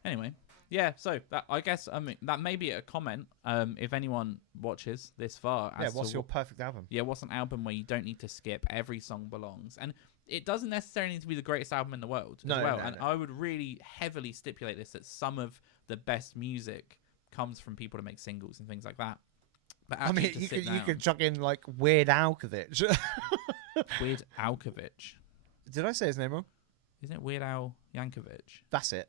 Anyway. Yeah, so that may be a comment. If anyone watches this far, what's your perfect album? Yeah, what's an album where you don't need to skip? Every song belongs, and it doesn't necessarily need to be the greatest album in the world as well. No. I would really heavily stipulate this, that some of the best music comes from people to make singles and things like that. But I mean, you could chuck in like Weird Alkovich. Weird Alkovich. Did I say his name wrong? Isn't it Weird Al Yankovic? That's it.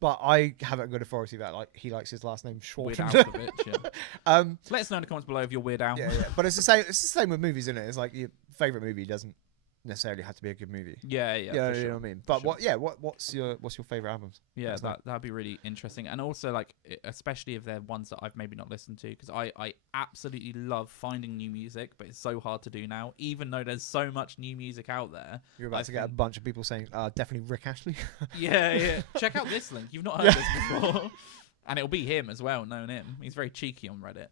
But I haven't good authority that like he likes his last name shortened. Weird Alkovich, yeah. Let us know in the comments below if you're Weird Al. Yeah. But it's the same. It's the same with movies, isn't it? It's like your favorite movie doesn't necessarily have to be a good movie. Yeah. You know what I mean? But what's your favorite albums? Yeah, that'd be really interesting. And also, like, especially if they're ones that I've maybe not listened to, because I absolutely love finding new music, but it's so hard to do now, even though there's so much new music out there. You're about to get a bunch of people saying, definitely Rick Astley. Yeah. Check out this link. You've not heard this before. And it'll be him as well, knowing him. He's very cheeky on Reddit.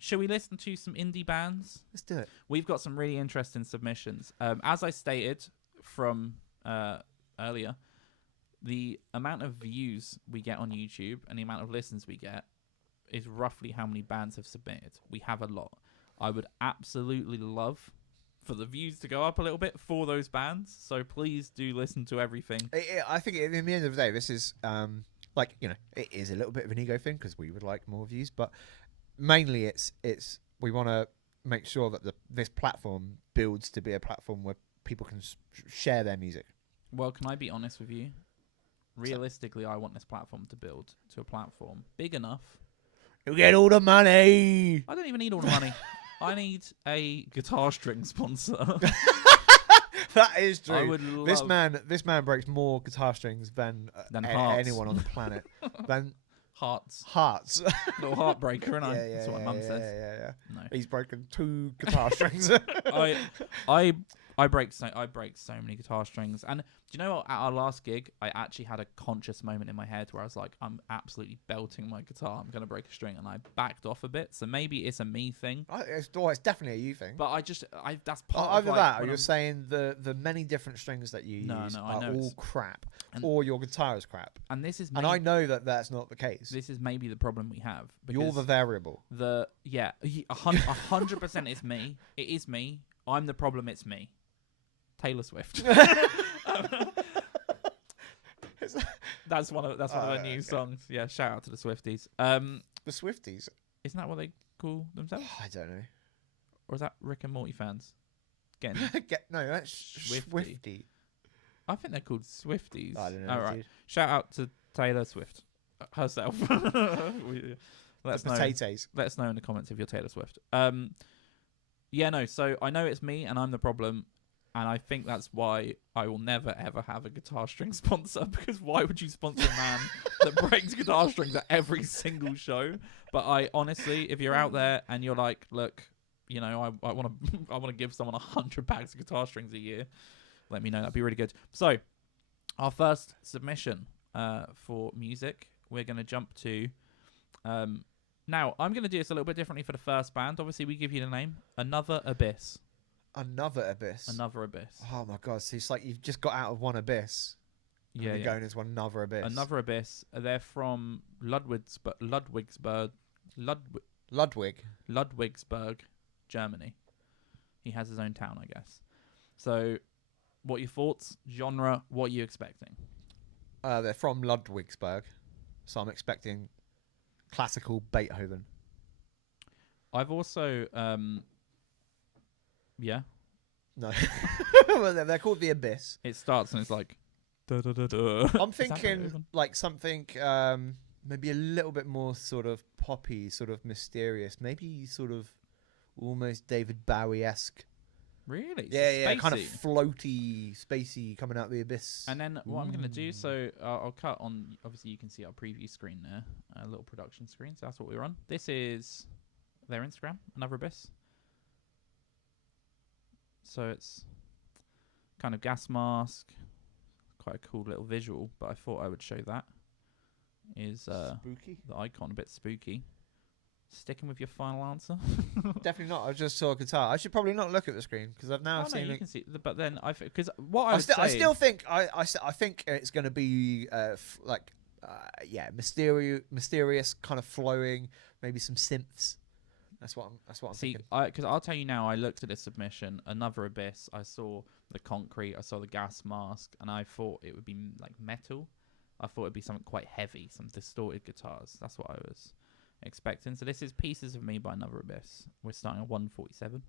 Shall we listen to some indie bands? Let's do it. We've got some really interesting submissions. As I stated from earlier, the amount of views we get on YouTube and the amount of listens we get is roughly how many bands have submitted. We have a lot. I would absolutely love for the views to go up a little bit for those bands. So please do listen to everything. I think in the end of the day, this is like, you know, it is a little bit of an ego thing because we would like more views, but mainly it's we want to make sure that this platform builds to be a platform where people can share their music. Well, can I be honest with you? Realistically, I want this platform to build to a platform big enough. You get all the money. I don't even need all the money. I need a guitar string sponsor. That is true. I would love This man breaks more guitar strings than hearts. anyone on the planet. Than Hearts. Little heartbreaker, and yeah, that's what my mum says. Yeah. No. He's broken 2 guitar strings. I break so many guitar strings. And do you know what? At our last gig, I actually had a conscious moment in my head where I was like, I'm absolutely belting my guitar. I'm gonna break a string, and I backed off a bit. So maybe it's a me thing. It's definitely a you thing. But that's part either of that, or you're saying the many different strings that you use are all crap, or your guitar is crap. And this is, and I know that that's not the case. This is maybe the problem we have. You're the variable. 100% it's me. It is me. I'm the problem. It's me. Taylor Swift. That's one of her new songs. Yeah, shout out to the Swifties. The Swifties. Isn't that what they call themselves? I don't know. Or is that Rick and Morty fans? No, that's Swifty. I think they're called Swifties. I don't know. All right. Shout out to Taylor Swift herself. Let us know in the comments if you're Taylor Swift. So I know it's me and I'm the problem. And I think that's why I will never, ever have a guitar string sponsor, because why would you sponsor a man that breaks guitar strings at every single show? But I honestly, if you're out there and you're like, look, you know, I want to give someone 100 packs of guitar strings a year, let me know. That'd be really good. So our first submission for music, we're going to jump to... now, I'm going to do this a little bit differently for the first band. Obviously, we give you the name, Another Abyss. Another Abyss. Oh my god! So it's like you've just got out of one abyss. Yeah, you're going into another abyss. Another Abyss. They're from Ludwigsburg, Germany. He has his own town, I guess. So, what are your thoughts? Genre? What are you expecting? They're from Ludwigsburg, so I'm expecting classical Beethoven. I've also yeah. No. Well, they're called The Abyss. It starts and it's like... Da, da, da, da. I'm thinking like something maybe a little bit more sort of poppy, sort of mysterious. Maybe sort of almost David Bowie-esque. Really? Yeah, kind of floaty, spacey, coming out of the abyss. And then what I'm going to do, so I'll cut on... Obviously, you can see our preview screen there. A little production screen, so that's what we're on. This is their Instagram, Another Abyss. So it's kind of gas mask, quite a cool little visual, but I thought I would show that. Is spooky? The icon, a bit spooky. Sticking with your final answer? Definitely not. I just saw a guitar. I should probably not look at the screen because I've now seen. No, you can see. But then because what I still think I think it's going to be mysterious, kind of flowing, maybe some synths. That's what I'm thinking. Because I'll tell you now, I looked at this submission, Another Abyss. I saw the concrete, I saw the gas mask, and I thought it would be like metal. I thought it'd be something quite heavy, some distorted guitars. That's what I was expecting. So this is Pieces of Me by Another Abyss. We're starting at 147.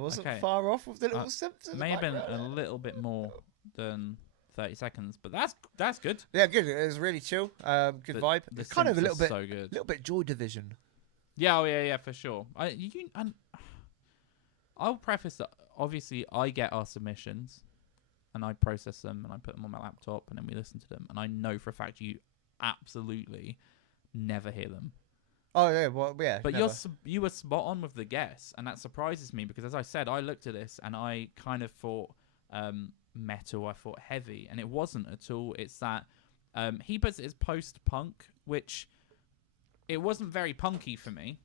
Wasn't far off with the little symptoms. May have been a little bit more than 30 seconds, but that's good. Yeah, good. It was really chill. Good vibe. It's kind of a little bit, so good. Little bit Joy Division. Yeah, yeah, for sure. I'll preface that obviously I get our submissions and I process them and I put them on my laptop and then we listen to them. And I know for a fact you absolutely never hear them. Oh yeah, well yeah. But never. you were spot on with the guess, and that surprises me because, as I said, I looked at this and I kind of thought metal, I thought heavy, and it wasn't at all. It's that he puts it as post-punk, which it wasn't very punky for me.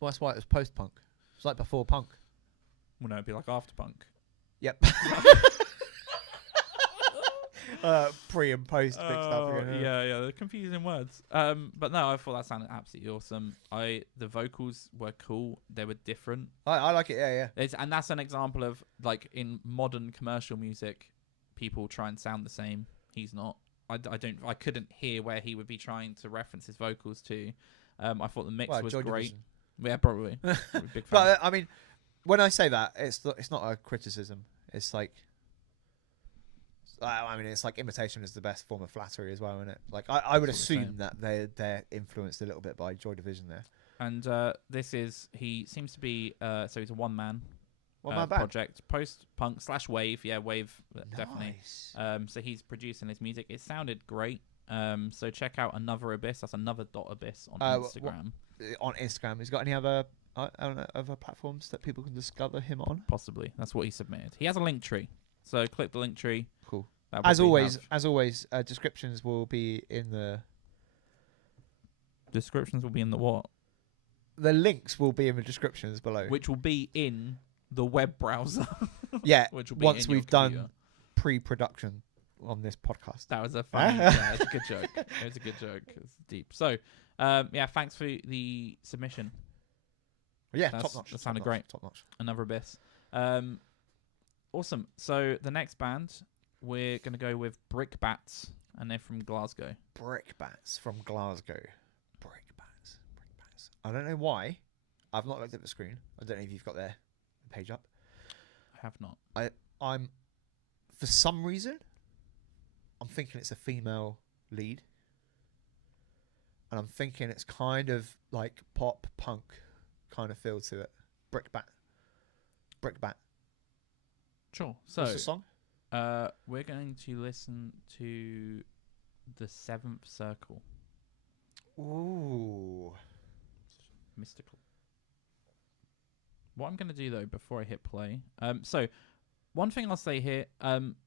Well, that's why it was post-punk. It's like before punk. Well, no, it'd be like after punk. Yep. Pre and post mixed up again. Yeah, they're confusing words. But no, I thought that sounded absolutely awesome. The vocals were cool. They were different. I like it. Yeah. And that's an example of, like, in modern commercial music, people try and sound the same. He's not. I couldn't hear where he would be trying to reference his vocals to. I thought the mix was Joy great. Division. Yeah, probably. Big fan. But I mean, when I say that, it's not a criticism. It's like, I mean, it's like imitation is the best form of flattery as well, isn't it? Like I would assume that they're influenced a little bit by Joy Division there. And he seems to be so he's a one-man band project, post-punk / wave. Yeah, wave, definitely. Nice. So he's producing his music. It sounded great. So check out Another Abyss. That's another .abyss on Instagram. On Instagram, has he got any other other platforms that people can discover him on? Possibly. That's what he submitted. He has a link tree. So click the link tree. Cool. As always, descriptions will be in the. Descriptions will be in the what? The links will be in the descriptions below. Which will be in the web browser. Yeah. Which will be once we've computer. done pre-production on this podcast. That was a funny. Yeah, it's a good joke. It was a good joke. It's deep. So, yeah, thanks for the submission. Yeah, top notch. That sounded great. Top notch. Another Abyss. Awesome. So the next band, we're going to go with Brickbats, and they're from Glasgow. Brickbats from Glasgow. Brickbats. I don't know why. I've not looked at the screen. I don't know if you've got their page up. I have not. I'm for some reason, I'm thinking it's a female lead. And I'm thinking it's kind of like pop punk kind of feel to it. Brickbat. Sure. So what's the song? we're going to listen to The Seventh Circle. Ooh. Mystical. What I'm going to do though before I hit play, so one thing I'll say here,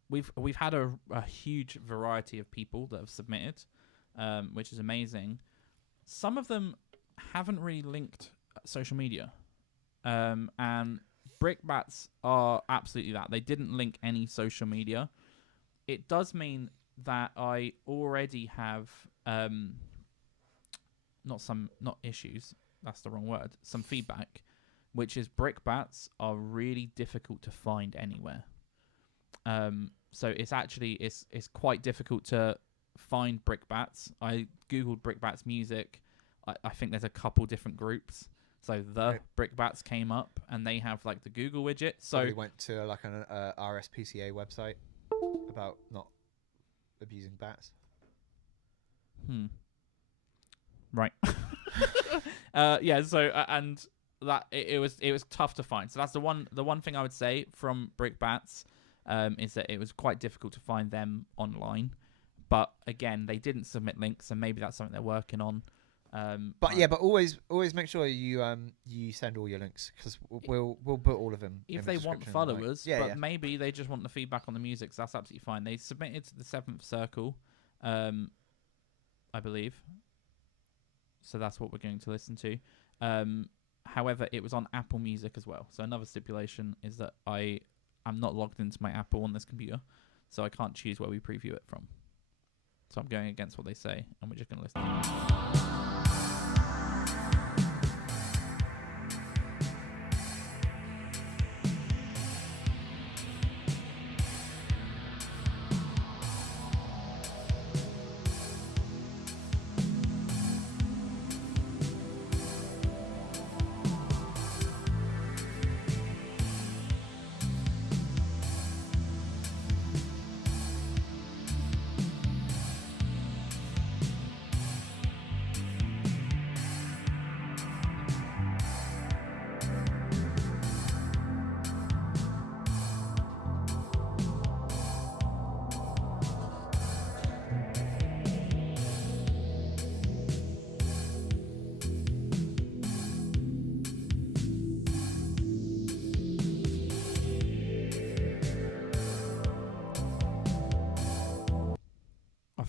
we've had a huge variety of people that have submitted, which is amazing. Some of them haven't really linked social media, and Brickbats are absolutely that. They didn't link any social media. It does mean that I already have not issues. That's the wrong word. Some feedback, which is Brickbats are really difficult to find anywhere. So it's actually it's quite difficult to find Brickbats. I googled Brickbats music. I think there's a couple different groups. So Brickbats came up, and they have like the Google widget. So we went to like an RSPCA website about not abusing bats. Right. Yeah. So and that it was tough to find. So that's the one thing I would say from Brickbats is that it was quite difficult to find them online. But again, they didn't submit links, and maybe that's something they're working on. But always make sure you send all your links, because we'll put all of them. If in they the want description, followers, maybe they just want the feedback on the music. So that's absolutely fine. They submitted to The Seventh Circle, I believe. So that's what we're going to listen to. However, it was on Apple Music as well. So another stipulation is that I'm not logged into my Apple on this computer, so I can't choose where we preview it from. So I'm going against what they say, and we're just going to listen to it.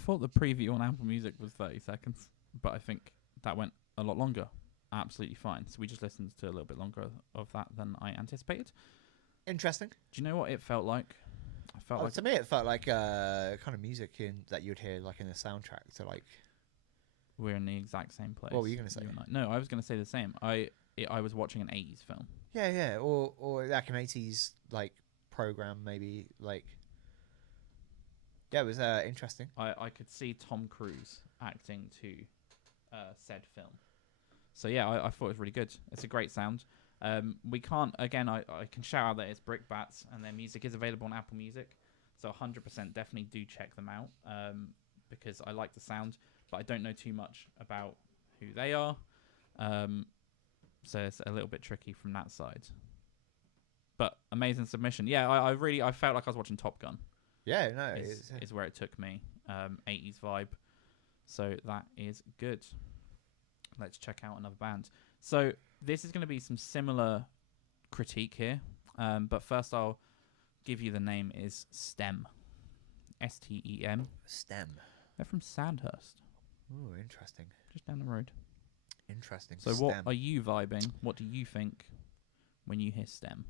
thought the preview on Apple Music was 30 seconds, but I think that went a lot longer. Absolutely fine. So we just listened to a little bit longer of that than I anticipated. Interesting. Do you know what it felt like? I felt like To me, it felt like kind of music that you'd hear like in a soundtrack to like. we're in the exact same place. What were you gonna say? you and I. No, I was going to say the same. I was watching an 80s film. Yeah, or like an 80s like program maybe like. Yeah, it was interesting. I could see Tom Cruise acting to said film. So yeah, I thought it was really good. It's a great sound. We can't, again, I can shout out that it's Brickbats and their music is available on Apple Music. So 100% definitely do check them out because I like the sound, but I don't know too much about who they are. So it's a little bit tricky from that side. But amazing submission. Yeah, I felt like I was watching Top Gun. Yeah, no, Is where it took me. 80s vibe. So that is good. Let's check out another band. So this is going to be some similar critique here. But first I'll give you the name is STEM. STEM. STEM. They're from Sandhurst. Oh, interesting. Just down the road. Interesting. So STEM. what are you vibing? What do you think when you hear STEM?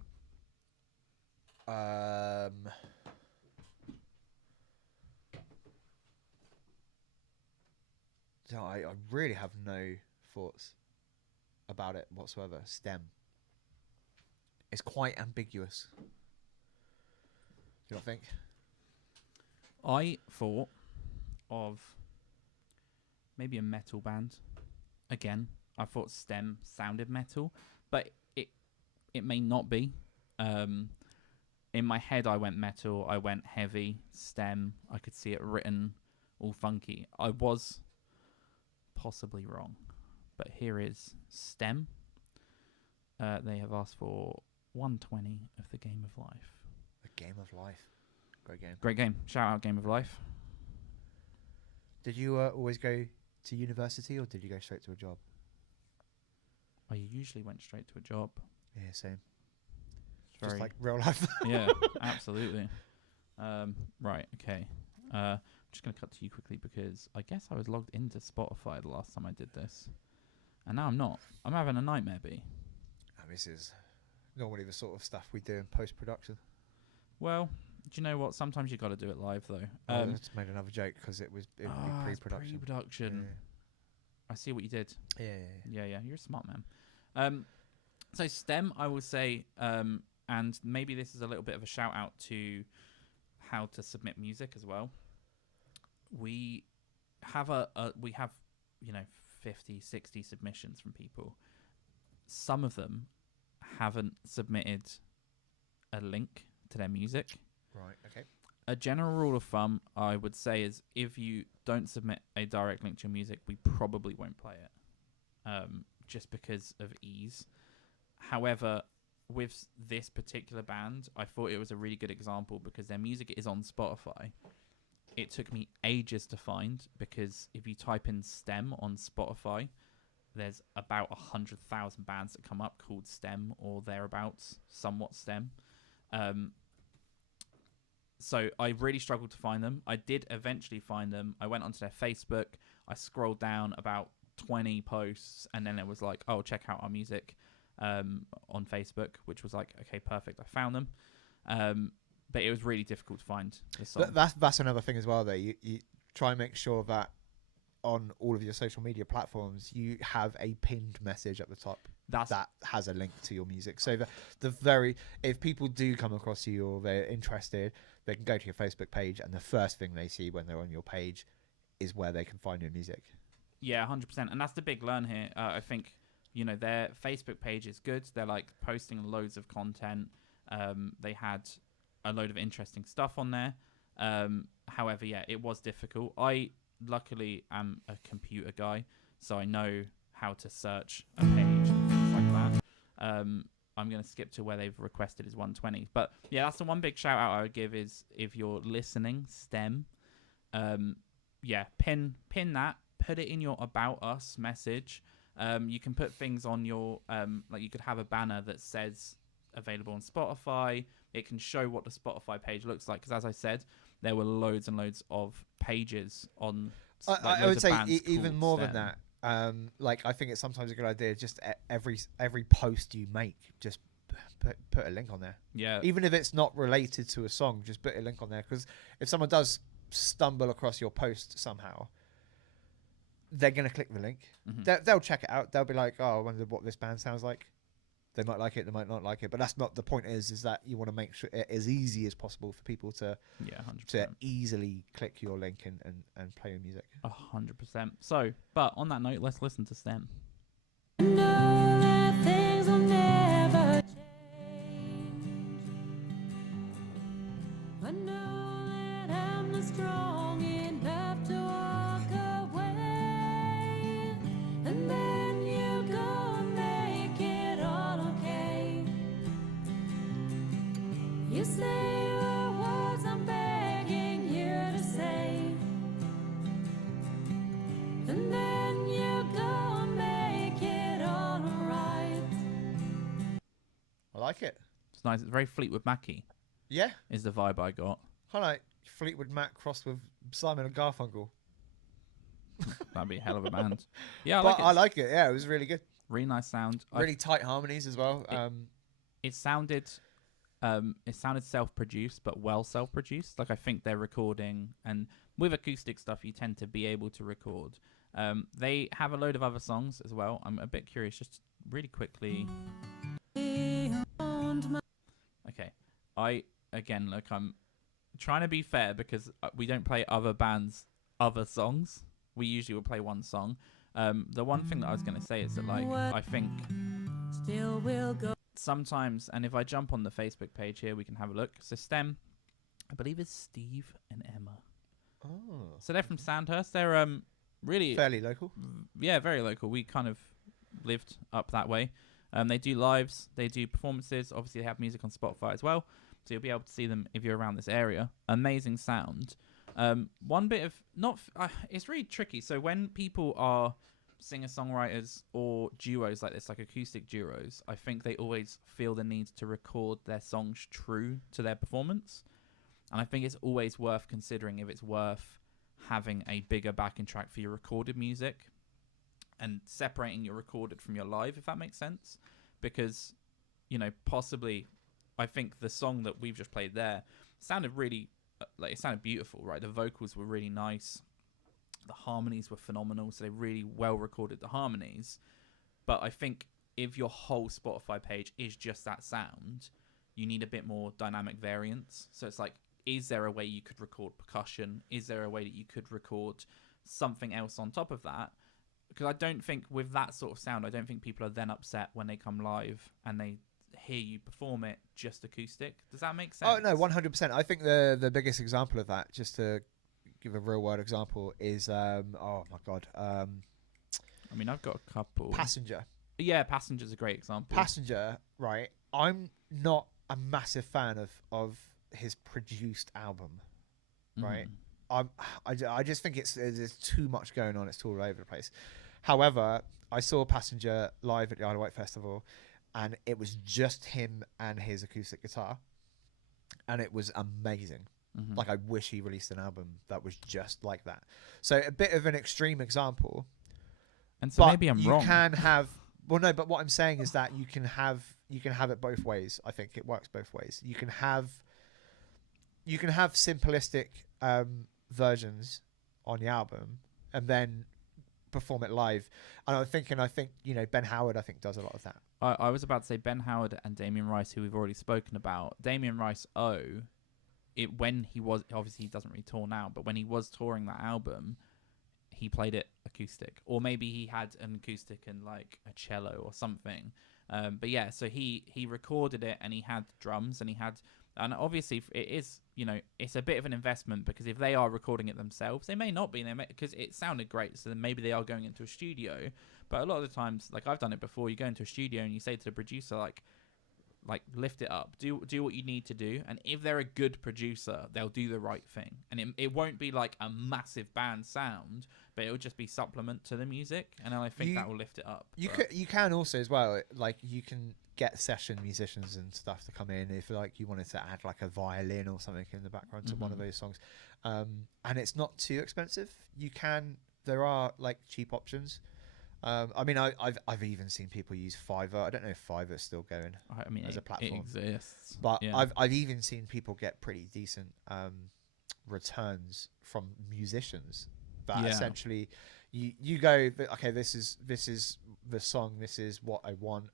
No, I really have no thoughts about it whatsoever. STEM. It's quite ambiguous. You don't think? I thought of maybe a metal band. Again, I thought STEM sounded metal, but it may not be. In my head, I went metal. I went heavy. STEM. I could see it written all funky. I was possibly wrong, but here is STEM. They have asked for 120 of the Game of Life. The Game of Life. Great game. Great game. Shout out Game of Life. Did you always go to university or did you go straight to a job? I usually went straight to a job. Yeah, same. It's Just very- like real life. Yeah, absolutely. Right, okay. I'm just going to cut to you quickly because I guess I was logged into Spotify the last time I did this. And now I'm not. I'm having a nightmare, B. This is normally the sort of stuff we do in post-production. Well, do you know what? Sometimes you got to do it live, though. I just made another joke because it would be it's pre-production. pre-production. I see what you did. Yeah. Yeah, you're a smart man. So STEM, I will say, and maybe this is a little bit of a shout out to how to submit music as well. We have 50, 60 submissions from people. Some of them haven't submitted a link to their music. Right, okay. A general rule of thumb, I would say, is if you don't submit a direct link to your music, we probably won't play it, just because of ease. However, with this particular band, I thought it was a really good example because their music is on Spotify. It took me ages to find because if you type in STEM on Spotify, there's about 100,000 bands that come up called STEM or thereabouts, somewhat STEM. So I really struggled to find them. I did eventually find them. I went onto their Facebook. I scrolled down about 20 posts, and then it was like, oh, check out our music on Facebook, which was like, okay, perfect. I found them. But it was really difficult to find the song. That's another thing as well, though. You try and make sure that on all of your social media platforms, you have a pinned message at the top that has a link to your music. So if people do come across you or they're interested, they can go to your Facebook page, and the first thing they see when they're on your page is where they can find your music. Yeah, 100%. And that's the big learn here. I think, their Facebook page is good. They're like posting loads of content. They had a load of interesting stuff on there. However, yeah, it was difficult. I luckily am a computer guy, so I know how to search a page and things like that. I'm going to skip to where they've requested is 120. But yeah, that's the one big shout out I would give is if you're listening, STEM, pin that, put it in your About Us message. You can put things on your, like you could have a banner that says available on Spotify. It can show what the Spotify page looks like. Because as I said, there were loads and loads of pages on. I would say even more than that. Like I think it's sometimes a good idea just every post you make, just put a link on there. Yeah. Even if it's not related to a song, just put a link on there, because if someone does stumble across your post somehow, they're gonna click the link. They'll check it out. They'll be like, "Oh, I wonder what this band sounds like." They might like it. They might not like it. But that's not the point. Is that you want to make sure it as easy as possible for people to 100%. to easily click your link and play your music. 100%. So, but on that note, let's listen to Stem. I know that things will never change. I know that I'm not strong enough to walk away, and then you go and make it all okay. You say the words I'm begging you to say, and then you go and make it all right. I like it. It's nice. It's very Fleetwood Mac-y Yeah, is the vibe I got. kind of like Fleetwood Mac crossed with Simon and Garfunkel. That'd be a hell of a band. Yeah, I like it. Yeah, it was really good. Really nice sound. Really tight harmonies as well. It sounded self-produced, but well self-produced. Like I think they're recording, and with acoustic stuff, you tend to be able to record. They have a load of other songs as well. I'm a bit curious, just really quickly. Okay, I'm trying to be fair because we don't play other bands' other songs. We usually will play one song. The one thing that I was going to say is that, like, I think Still will go. sometimes, and if I jump on the Facebook page here, we can have a look. So Stem, I believe it's Steve and Emma. Oh, So they're from Sandhurst. They're really fairly local. yeah, very local. We kind of lived up that way. They do lives, they do performances. Obviously, they have music on Spotify as well, so you'll be able to see them if you're around this area. Amazing sound. One bit of it's really tricky. So when people are singer-songwriters or duos like this, like acoustic duos, I think they always feel the need to record their songs true to their performance, and I think it's always worth considering if it's worth having a bigger backing track for your recorded music and separating your recorded from your live, if that makes sense. Because, possibly, I think the song that we've just played there sounded really, it sounded beautiful, right? The vocals were really nice. The harmonies were phenomenal, so they really well recorded the harmonies. But I think if your whole Spotify page is just that sound, you need a bit more dynamic variance. So it's like, is there a way you could record percussion? Is there a way that you could record something else on top of that? Because I don't think with that sort of sound, I don't think people are then upset when they come live and they hear you perform it just acoustic. Does that make sense? Oh no, 100%. I think the biggest example of that, just to give a real world example, is oh my god, I mean, I've got a couple. Passenger. Yeah, Passenger's a great example. Passenger, right? I'm not a massive fan of his produced album, right? I just think there's too much going on. It's all over the place. However, I saw Passenger live at the Isle of Wight Festival, and it was just him and his acoustic guitar, and it was amazing. Like, I wish he released an album that was just like that. So a bit of an extreme example. And so maybe I'm wrong. You can have no, but what I'm saying is that you can have it both ways. I think it works both ways. You can have simplistic versions on the album and then perform it live. And I think Ben Howard does a lot of that. I was about to say Ben Howard and Damien Rice, who we've already spoken about. Damien Rice, when he was, obviously he doesn't really tour now, but when he was touring that album, he played it acoustic, or maybe he had an acoustic and like a cello or something. But yeah, so he recorded it, and he had drums, and obviously it is, it's a bit of an investment, because if they are recording it themselves, they may not be, because it sounded great, so then maybe they are going into a studio. But a lot of the times, like I've done it before, you go into a studio and you say to the producer, like lift it up, do what you need to do, and if they're a good producer, they'll do the right thing, and it won't be like a massive band sound, but it'll just be supplement to the music, and I think that will lift it up. You can also as well, like, you can get session musicians and stuff to come in if like you wanted to add like a violin or something in the background to one of those songs, and it's not too expensive. There are like cheap options. I mean, I've even seen people use Fiverr. I don't know if Fiverr's still going I mean, as a platform. it exists, but yeah. I've even seen people get pretty decent returns from musicians. But essentially, you go, okay, this is the song, this is what I want,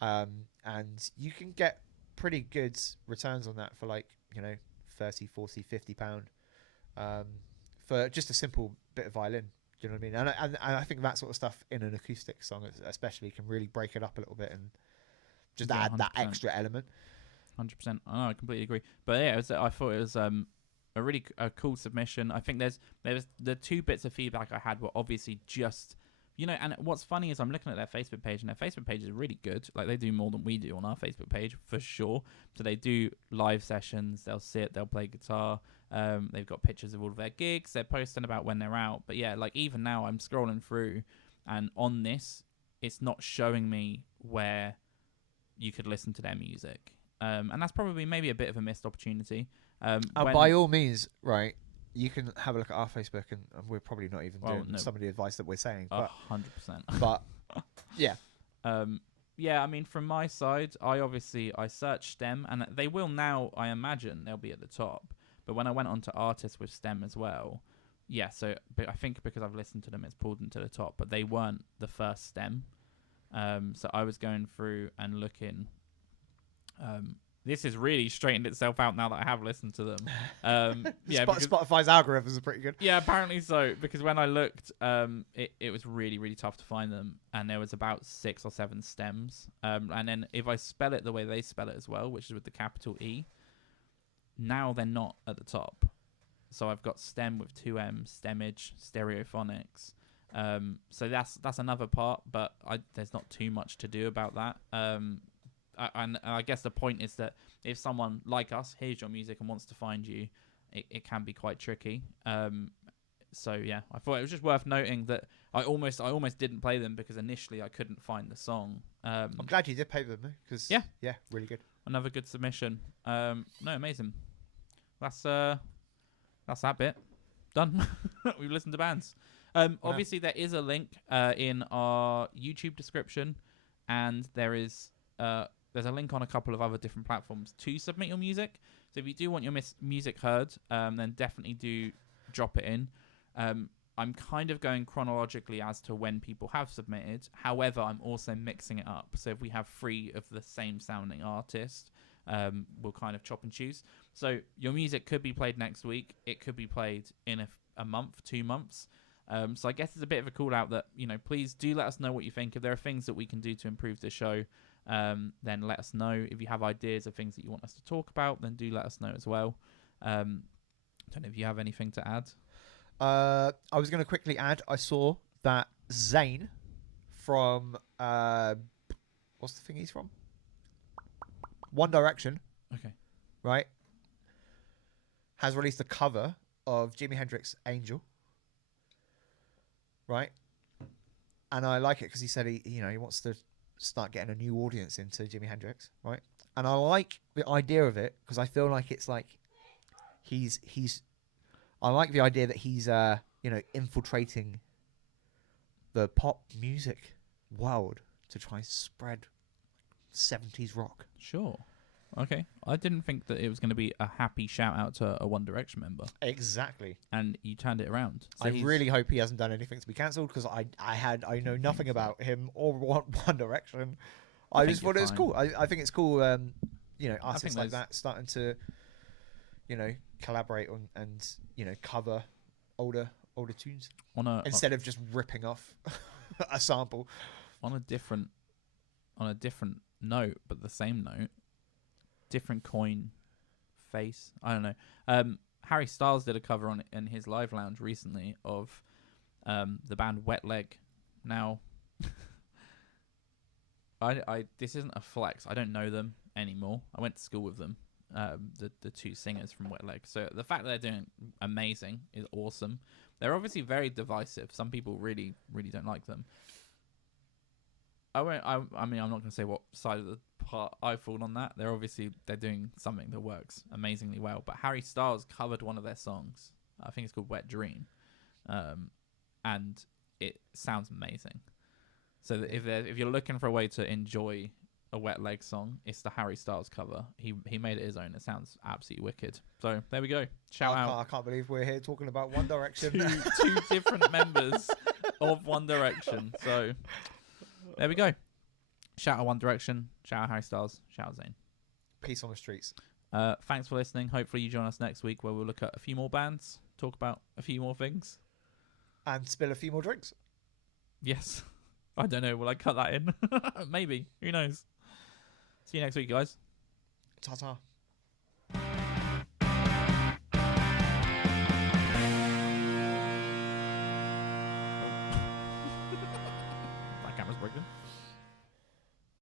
and you can get pretty good returns on that for like 30, 40, 50 pound for just a simple bit of violin. Do you know what I mean? And I think that sort of stuff in an acoustic song especially can really break it up a little bit and just add 100%. that extra element. 100%. I completely agree. But yeah, I thought it was a really cool submission. I think there's the 2 bits of feedback I had were obviously just, and what's funny is I'm looking at their Facebook page, and their Facebook page is really good. Like, they do more than we do on our Facebook page for sure. So they do live sessions. They'll they'll play guitar. They've got pictures of all of their gigs. They're posting about when they're out. But yeah, like even now I'm scrolling through, and on this, it's not showing me where you could listen to their music. And that's probably maybe a bit of a missed opportunity. By all means, right, you can have a look at our Facebook, and we're probably not even doing some of the advice that we're saying. 100%. But yeah. Yeah, I mean, from my side, I searched STEM, and they will now, I imagine, they'll be at the top. But when I went on to artists with STEM as well, yeah, but I think because I've listened to them, it's pulled them to the top. But they weren't the first STEM. So I was going through and looking. This has really straightened itself out now that I have listened to them. Yeah, Spotify's algorithms are pretty good. Yeah, apparently so. Because when I looked, it was really, really tough to find them, and there was about 6 or 7 stems. And then if I spell it the way they spell it as well, which is with the capital E, now they're not at the top. So I've got STEM with 2 M's, STEMage, Stereophonics. So that's another part, but there's not too much to do about that. And I guess the point is that if someone like us hears your music and wants to find you, it can be quite tricky. So yeah, I thought it was just worth noting that I almost didn't play them because initially I couldn't find the song. I'm glad you did play them though, because yeah, really good. Another good submission. No, amazing. That's that bit done. We've listened to bands. Obviously there is a link in our YouTube description, and there's a link on a couple of other different platforms to submit your music. So if you do want your music heard, then definitely do drop it in. I'm kind of going chronologically as to when people have submitted. However, I'm also mixing it up. So if we have 3 of the same sounding artist, we'll kind of chop and choose. So your music could be played next week. It could be played in a month, 2 months. So I guess it's a bit of a call out that, please do let us know what you think. If there are things that we can do to improve the show, then let us know. If you have ideas of things that you want us to talk about, then do let us know as well. Don't know if you have anything to add. I was going to quickly add, I saw that Zayn from what's the thing he's from? One Direction. Okay. Right? Has released a cover of Jimi Hendrix's Angel. Right? And I like it because he said he wants to start getting a new audience into Jimi Hendrix, right? And I like the idea of it because I feel like it's like I like the idea that he's infiltrating the pop music world to try and spread 70s rock. Sure. Okay. I didn't think that it was going to be a happy shout out to a One Direction member. Exactly. And you turned it around. So I really hope he hasn't done anything to be cancelled because I know nothing about him or One Direction. I just thought it was cool. I think it's cool. Artists like that starting to, collaborate on and cover older tunes instead of just ripping off a sample. On a different note, but the same note. Different coin face. I don't know. Harry Styles did a cover on it in his live lounge recently of the band Wet Leg. Now, this isn't a flex. I don't know them anymore. I went to school with them. The 2 singers from Wet Leg. So the fact that they're doing amazing is awesome. They're obviously very divisive. Some people really, really don't like them. I'm not going to say what side of the part I've fallen on that. They're doing something that works amazingly well. But Harry Styles covered one of their songs. I think it's called Wet Dream, and it sounds amazing. So that if you're looking for a way to enjoy a Wet Leg song, it's the Harry Styles cover. He made it his own. It sounds absolutely wicked. So there we go. Shout out. I can't believe we're here talking about One Direction. two different members of One Direction. So there we go. Shout out One Direction. Shout out Harry Styles. Shout out Zayn. Peace on the streets. Thanks for listening. Hopefully you join us next week where we'll look at a few more bands, talk about a few more things. And spill a few more drinks. Yes. I don't know. Will I cut that in? Maybe. Who knows? See you next week, guys. Ta-ta.